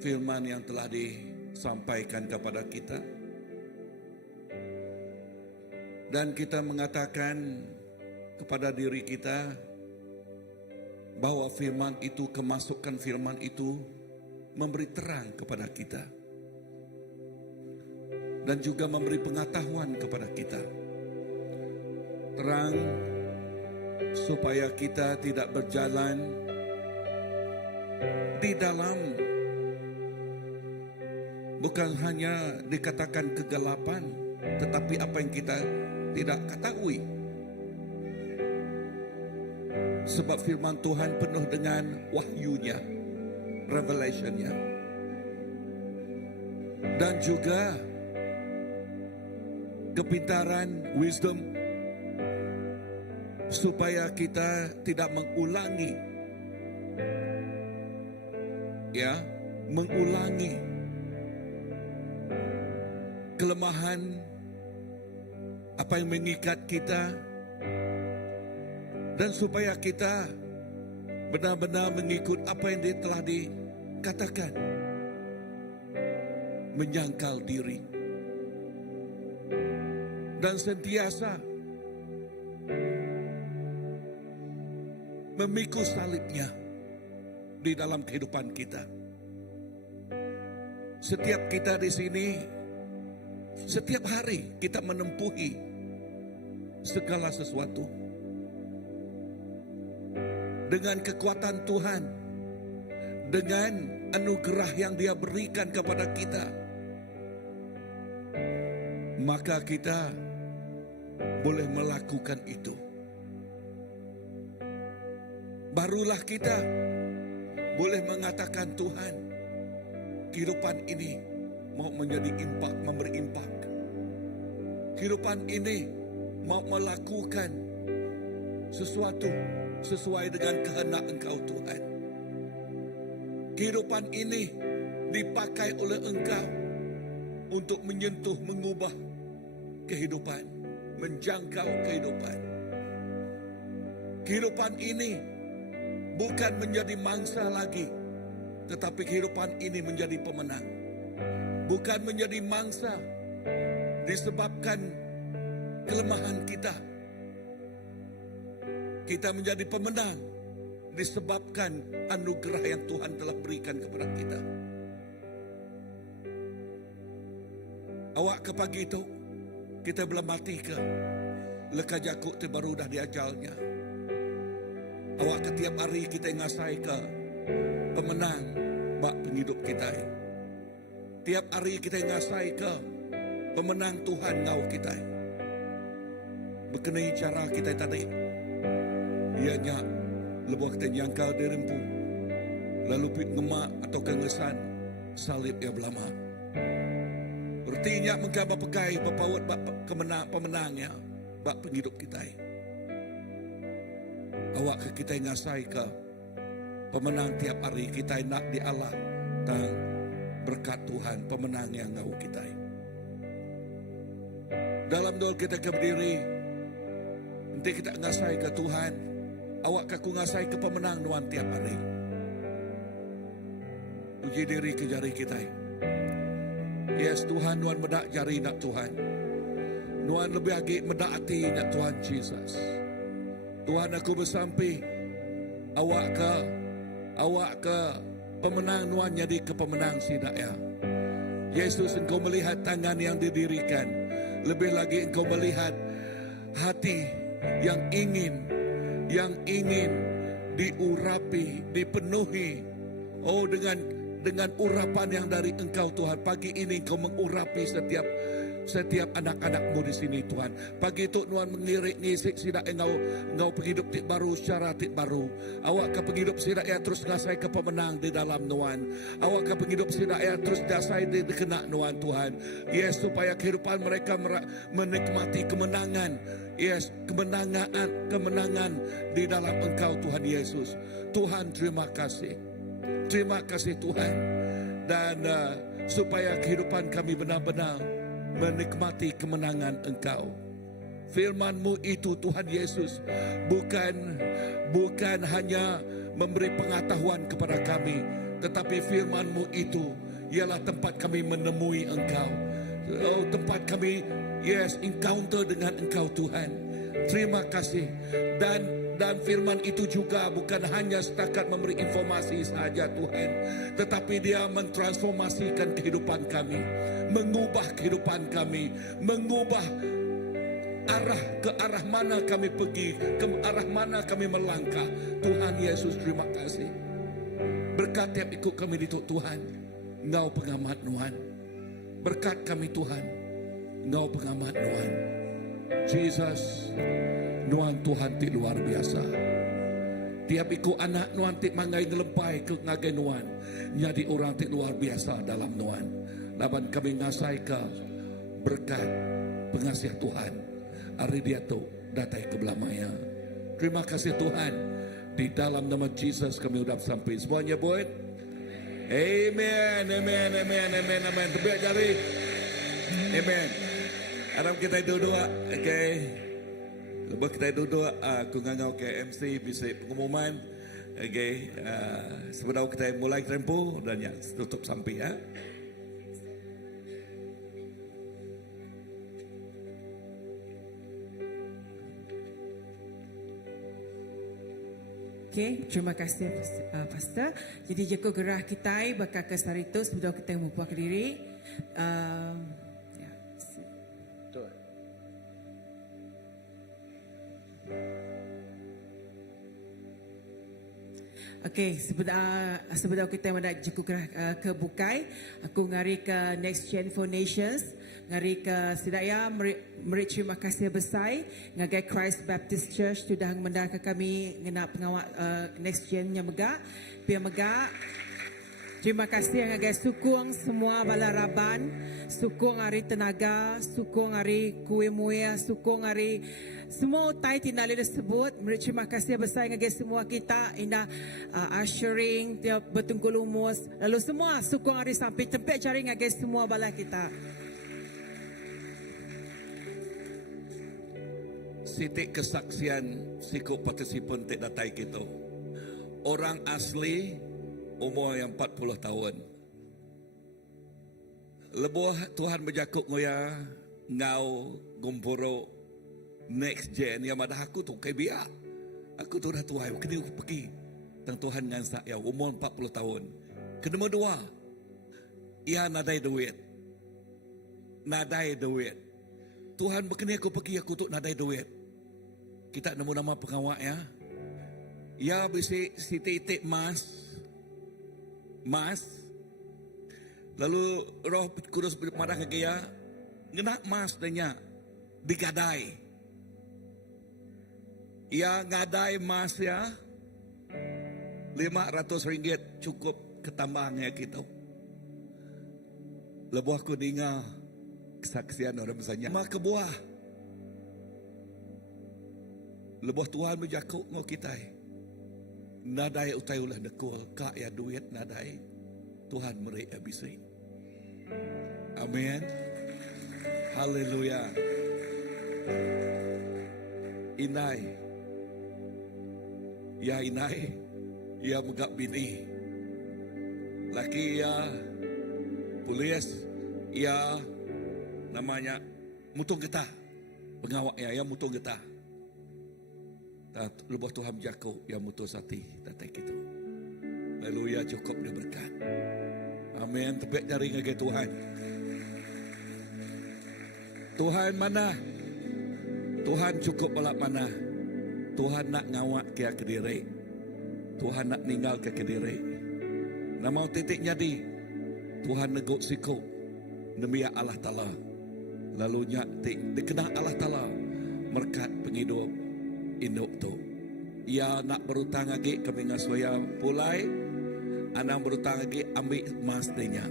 firman yang telah disampaikan kepada kita. Dan kita mengatakan kepada diri kita bahwa firman itu, kemasukan firman itu memberi terang kepada kita. Dan juga memberi pengetahuan kepada kita. Terang supaya kita tidak berjalan di dalam, bukan hanya dikatakan kegelapan, tetapi apa yang kita tidak ketahui. Sebab firman Tuhan penuh dengan wahyunya, revelationnya. Dan juga kepintaran, wisdom, supaya kita tidak mengulangi kelemahan, apa yang mengikat kita, Dan supaya kita benar-benar mengikut apa yang dia telah dikatakan. Menyangkal diri. Dan sentiasa memikul salibnya di dalam kehidupan kita. Setiap kita di sini, setiap hari kita menempuhi segala sesuatu dengan kekuatan Tuhan, dengan anugerah yang Dia berikan kepada kita, maka kita boleh melakukan itu. Barulah kita boleh mengatakan, Tuhan, kehidupan ini mau menjadi impak, memberi impak. Kehidupan ini mau melakukan sesuatu sesuai dengan kehendak Engkau, Tuhan. Kehidupan ini dipakai oleh Engkau untuk menyentuh, mengubah kehidupan, menjangkau kehidupan. Kehidupan ini bukan menjadi mangsa lagi, tetapi kehidupan ini menjadi pemenang. Bukan menjadi mangsa disebabkan kelemahan kita. Kita menjadi pemenang disebabkan anugerah yang Tuhan telah berikan kepada kita. Awak ke pagi itu, kita belum mati ke leka jakuk tu baru dah diajalnya. Awak ke tiap hari kita ngasai ke pemenang bak penghidup kita. Tiap hari kita ngasai ke pemenang Tuhan ngau kita. Berkenai cara kita tadi, ianya lebuh kita nyangkal dirempu, lalu pit ngemak atau kengesan salib yang belama. Berarti mengkaba pekai bapawat bak pemenangnya bak penghidup kita. Awak ke kita ngasai ke pemenang tiap hari kita nak di Allah tang berkat Tuhan pemenang yang ngau kita. Dalam doa kita berdiri, nanti kita ngasai ke Tuhan, awak kaku ngasai ke pemenang nuan tiap hari. Uji diri ke jari kita. Yes Tuhan, nuan medak jari nak Tuhan. Nuan lebih lagi medak hati nak Tuhan Jesus. Tuhan aku bersampai, awak ke pemenang nuan jadi ke pemenang sidak ya. Yesus, engkau melihat tangan yang didirikan. Lebih lagi engkau melihat hati yang ingin diurapi, dipenuhi. Oh, dengan urapan yang dari engkau Tuhan. Pagi ini engkau mengurapi setiap anak-anakmu di sini Tuhan. Pagi itu Tuhan mengirik ngisik sidak engkau penghidup tik baru secara tik baru. Awak ke penghidup sidak ya terus ngasai ke pemenang di dalam Tuhan. Awak ke penghidup sidak ya terus dasai di kena Tuhan Tuhan. Yes, supaya kehidupan mereka menikmati kemenangan. Yes, kemenangan di dalam engkau Tuhan Yesus. Tuhan terima kasih. Terima kasih Tuhan. Dan supaya kehidupan kami benar-benar menikmati kemenangan engkau. Firman-Mu itu Tuhan Yesus bukan hanya memberi pengetahuan kepada kami, tetapi firman-Mu itu ialah tempat kami menemui engkau. Oh, tempat kami encounter dengan engkau Tuhan. Terima kasih. Dan firman itu juga bukan hanya setakat memberi informasi saja Tuhan, tetapi dia mentransformasikan kehidupan kami, mengubah kehidupan kami, mengubah ke arah mana kami pergi, ke arah mana kami melangkah. Tuhan Yesus terima kasih. Berkat tiap ikut kami di Tuhan, Engkau pengamat Tuhan. Berkat kami Tuhan, Engkau pengamat Tuhan. Jesus, Nuan Tuhan ti luar biasa. Tiap iku anak Nuan ti mangai ngelempai ke ngagai Nuan, jadi orang ti luar biasa dalam Nuan. Laban kami ngasai ke berkat pengasih Tuhan. Hari dia tu datai ke belamaya. Terima kasih Tuhan. Di dalam nama Jesus kami udah sampai. Semuanya buat amen, amen, amen, amen, amen. Tebiak jari. Amen. Harap kita dua-dua. Okay. Lepas kita duduk, aku ngangau ke MC bisa pengumuman. Okay, sebelum kita mulai tempo dan yang tutup sampai ya. Okay, terima kasih Pastor. Jadi jika gerah kita bakal ke saritus sebelum kita membuat diri. Ya. Okay, sebelum kita mendak jika gerah ke bukai, aku ngari ke Next Gen for Nations, ngari ke Sidaya, meri terima kasih besar ngagai Christ Baptist Church sudah mendak kami ngena pengawal Next Gen nya mega, pia mega. Terima kasih ngagai sukung semua balaraban, sukung hari tenaga, sukung hari kue muya, sukung hari semua utai tindak boleh disebut. Terima kasih besar ngagai semua kita indah ushering, bertungkul umus, lalu semua sukung hari sampai tempat cari ngagai semua bala kita. Sitik kesaksian siku partisipan tidak datai kita. Orang asli umur yang 40 tahun. Lebuh Tuhan berjakuk ngoya ngau gumpuro Next Gen yang madah aku tu kayak biak. Aku tu dah tua, kena pergi. Tang Tuhan ngan saya umur 40 tahun. Kedua dua, ia nadai duit. Nadai duit. Tuhan berkena aku pergi, aku tu nadai duit. Kita nemu nama pengawak ya. Ya bisi siti-itik mas. Lalu Roh Kudus marah ke dia, ngenak mas danya digadai. Ya ngadai mas ya, RM500 cukup ketambahnya kita. Lebuh aku dengar kesaksian orang misalnya, maka buah. Lebuh Tuhan berjakuk ngau kita. Nadai utai ulah dekul, kak ya duit nadai. Tuhan meri abisi. Amin. Haleluya. Inai. Ya inai. Ya megak bini. Laki ya polis. Ya namanya mutung getah. Pengawak ya mutung getah. Lepas Tuhan jago yang mutus hati datai kita. Lalu ya cukup dia berkat. Amin. Tepik jari ngagai Tuhan. Tuhan mana? Tuhan cukup balap mana? Tuhan nak ngawak ke Kediri. Tuhan nak ninggal ke Kediri. Nama titik jadi. Tuhan neguk siku. Demi Allah Ta'ala. Lalu nyak dikenal Allah Ta'ala. Merkat penghidup induk tu. Ia nak berutang lagi kami ngaswaya pulai. Anak berutang lagi ambil emas dia.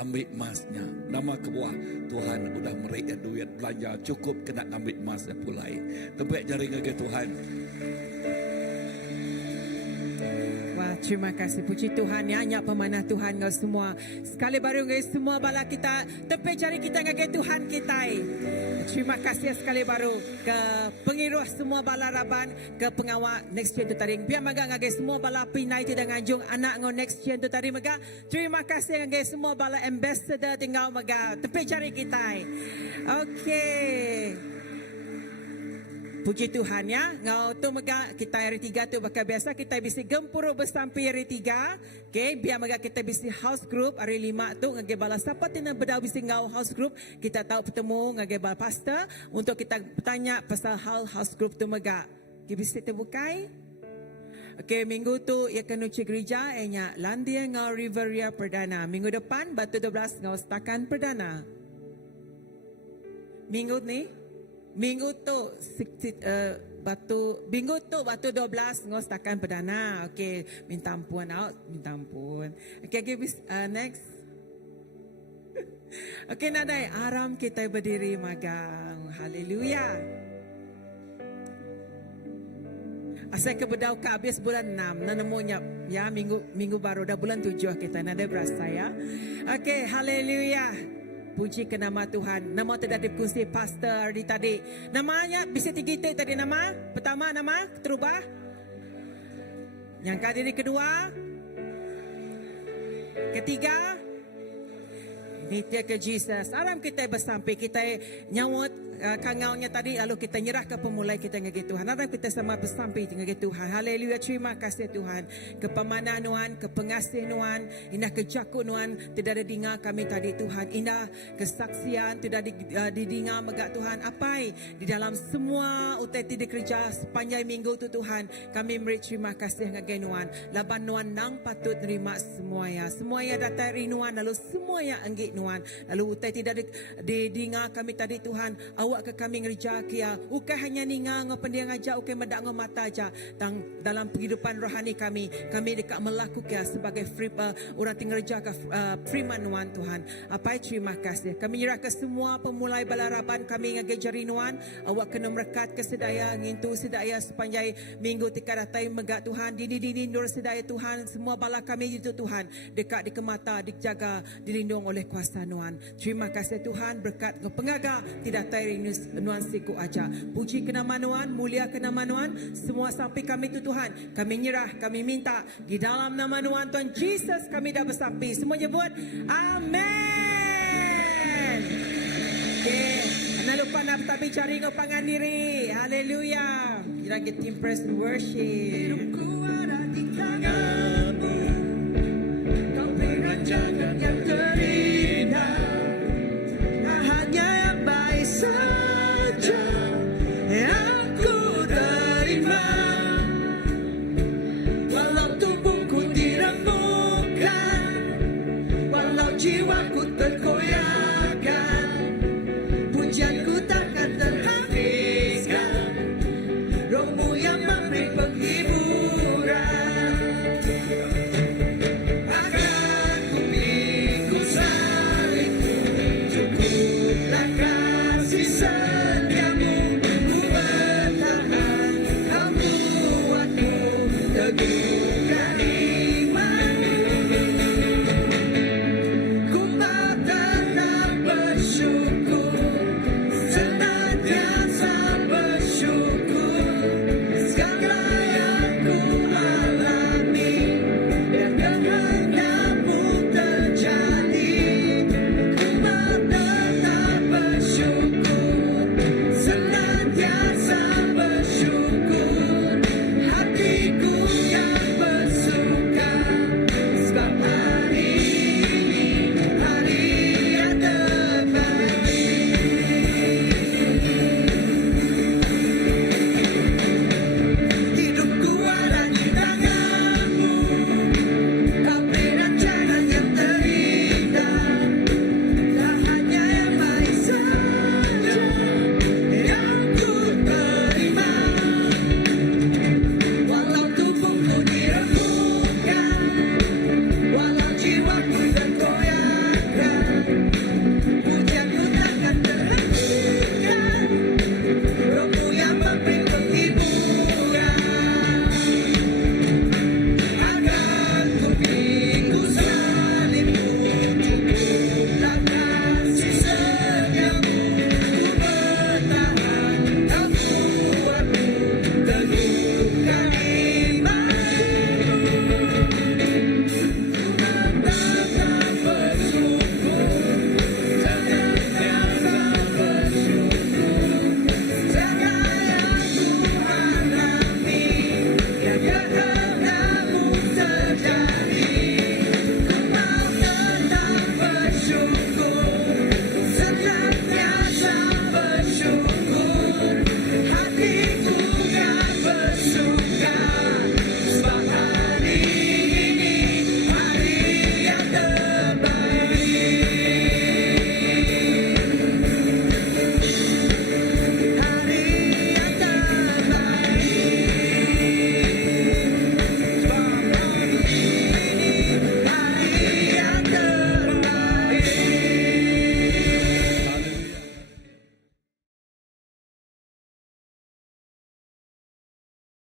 Ambil emasnya. Nama kebuah Tuhan udah mereka duit belanja cukup kena ambil emasnya pulai. Tepuk jari lagi Tuhan. Wah, terima kasih. Puji Tuhan ya, nyak pemanah Tuhan ngau semua. Sekali baru ngau semua bala kita, tepi cari kita ngau Tuhan kita. Terima kasih sekali baru ke pengiruh semua bala raban, ke pengawal Next Gen tu taring. Biar maga ngau semua bala pinai tidak nganjung anak ngau Next Gen tu taring maga. Terima kasih ngau semua bala ambassador tinggal maga, tepi cari kita. Okay. Puji Tuhan ya, ngau tu mega kita hari 3 tu bakal biasa kita bisa gempuro bersampai hari 3. Okay, biar mega kita bisa house group hari 5 tu ngage bala siapa tina bedau bisa ngau house group, kita tahu bertemu ngage bala pastor untuk kita bertanya pasal hal house group tu mega. Kita bisa terbukai. Okay, minggu tu ia kena cek gereja nya Landia ngau Riveria Perdana. Minggu depan batu 12 ngau setakan perdana. Minggu tu batu 12 ngos takkan perdana. Okey, minta ampun minta ampun. Okey, next. Okey, nadai aram kita berdiri magang. Haleluya. Asal ke bedau ke habis bulan 6 nanemunya ya minggu baru dah bulan 7 kita nadai berasa ya. Okey, haleluya. Puji ke nama Tuhan. Nama tidak dikongsi pastor hari tadi. Namanya bisa tiga tadi nama. Pertama nama terubah. Yang kali kedua. Ketiga. Ini dia ke Jesus. Aram kita bersampai, kita nyawut kangaunya tadi, lalu kita nyerah ke pemulai kita ngagi Tuhan. Aram kita sama bersampai ngagi Tuhan. Haleluya, terima kasih Tuhan. Kepamanan Tuhan, kepengasih Tuhan, indah kejakut Tuhan, tidak ada dengar kami tadi Tuhan. Indah kesaksian, tidak didengar megak Tuhan. Apa di dalam semua utai tidak kerja sepanjang minggu tu Tuhan. Kami beri terima kasih ngagi Tuhan. Laban Tuhan nang patut nerima semuanya. Semuanya datang rinuan, lalu semuanya anggit Tuhan. Lalu utai tidak didengar kami tadi Tuhan. Awak ke kami ngerja kia. Ukai hanya ninga ngopendia ngaja, ukai medak ngomata aja. Dalam kehidupan rohani kami dekat melakukan sebagai orang tinggal jaga firman Tuhan. Apa terima kasih. Kami nyerah ke semua pemulai balaraban kami ngajari Tuhan. Awak kena merekat ke sedaya ngintu sedaya sepanjang minggu tika datai megak Tuhan. Dini nur sedaya Tuhan. Semua bala kami itu Tuhan. Dekat di kemata dijaga dilindung oleh kuasa Tuhan. Terima kasih Tuhan berkat pengaga tidak tairi Nuan siku aja. Puji ke nama Tuhan, mulia ke nama Tuhan. Semua sampai kami itu Tuhan. Kami nyerah, kami minta di dalam nama Tuhan Tuhan Jesus kami dah bersampai. Semua nyebut amen. Okay. Jangan lupa nak tapi cari ngopangan diri. Haleluya. Kita get team praise and worship. Hidupku ada di tanganmu. Kau pegang jagat yang terindah. Hanya yang baik saja yang ku terima. Walau tubuhku diremukkan, walau jiwaku terkoyakkan, pujianku takkan terhentikan. Rohmu yang memberi penghiburan. Akan ku pikul salibmu, cukuplah kasih sayang.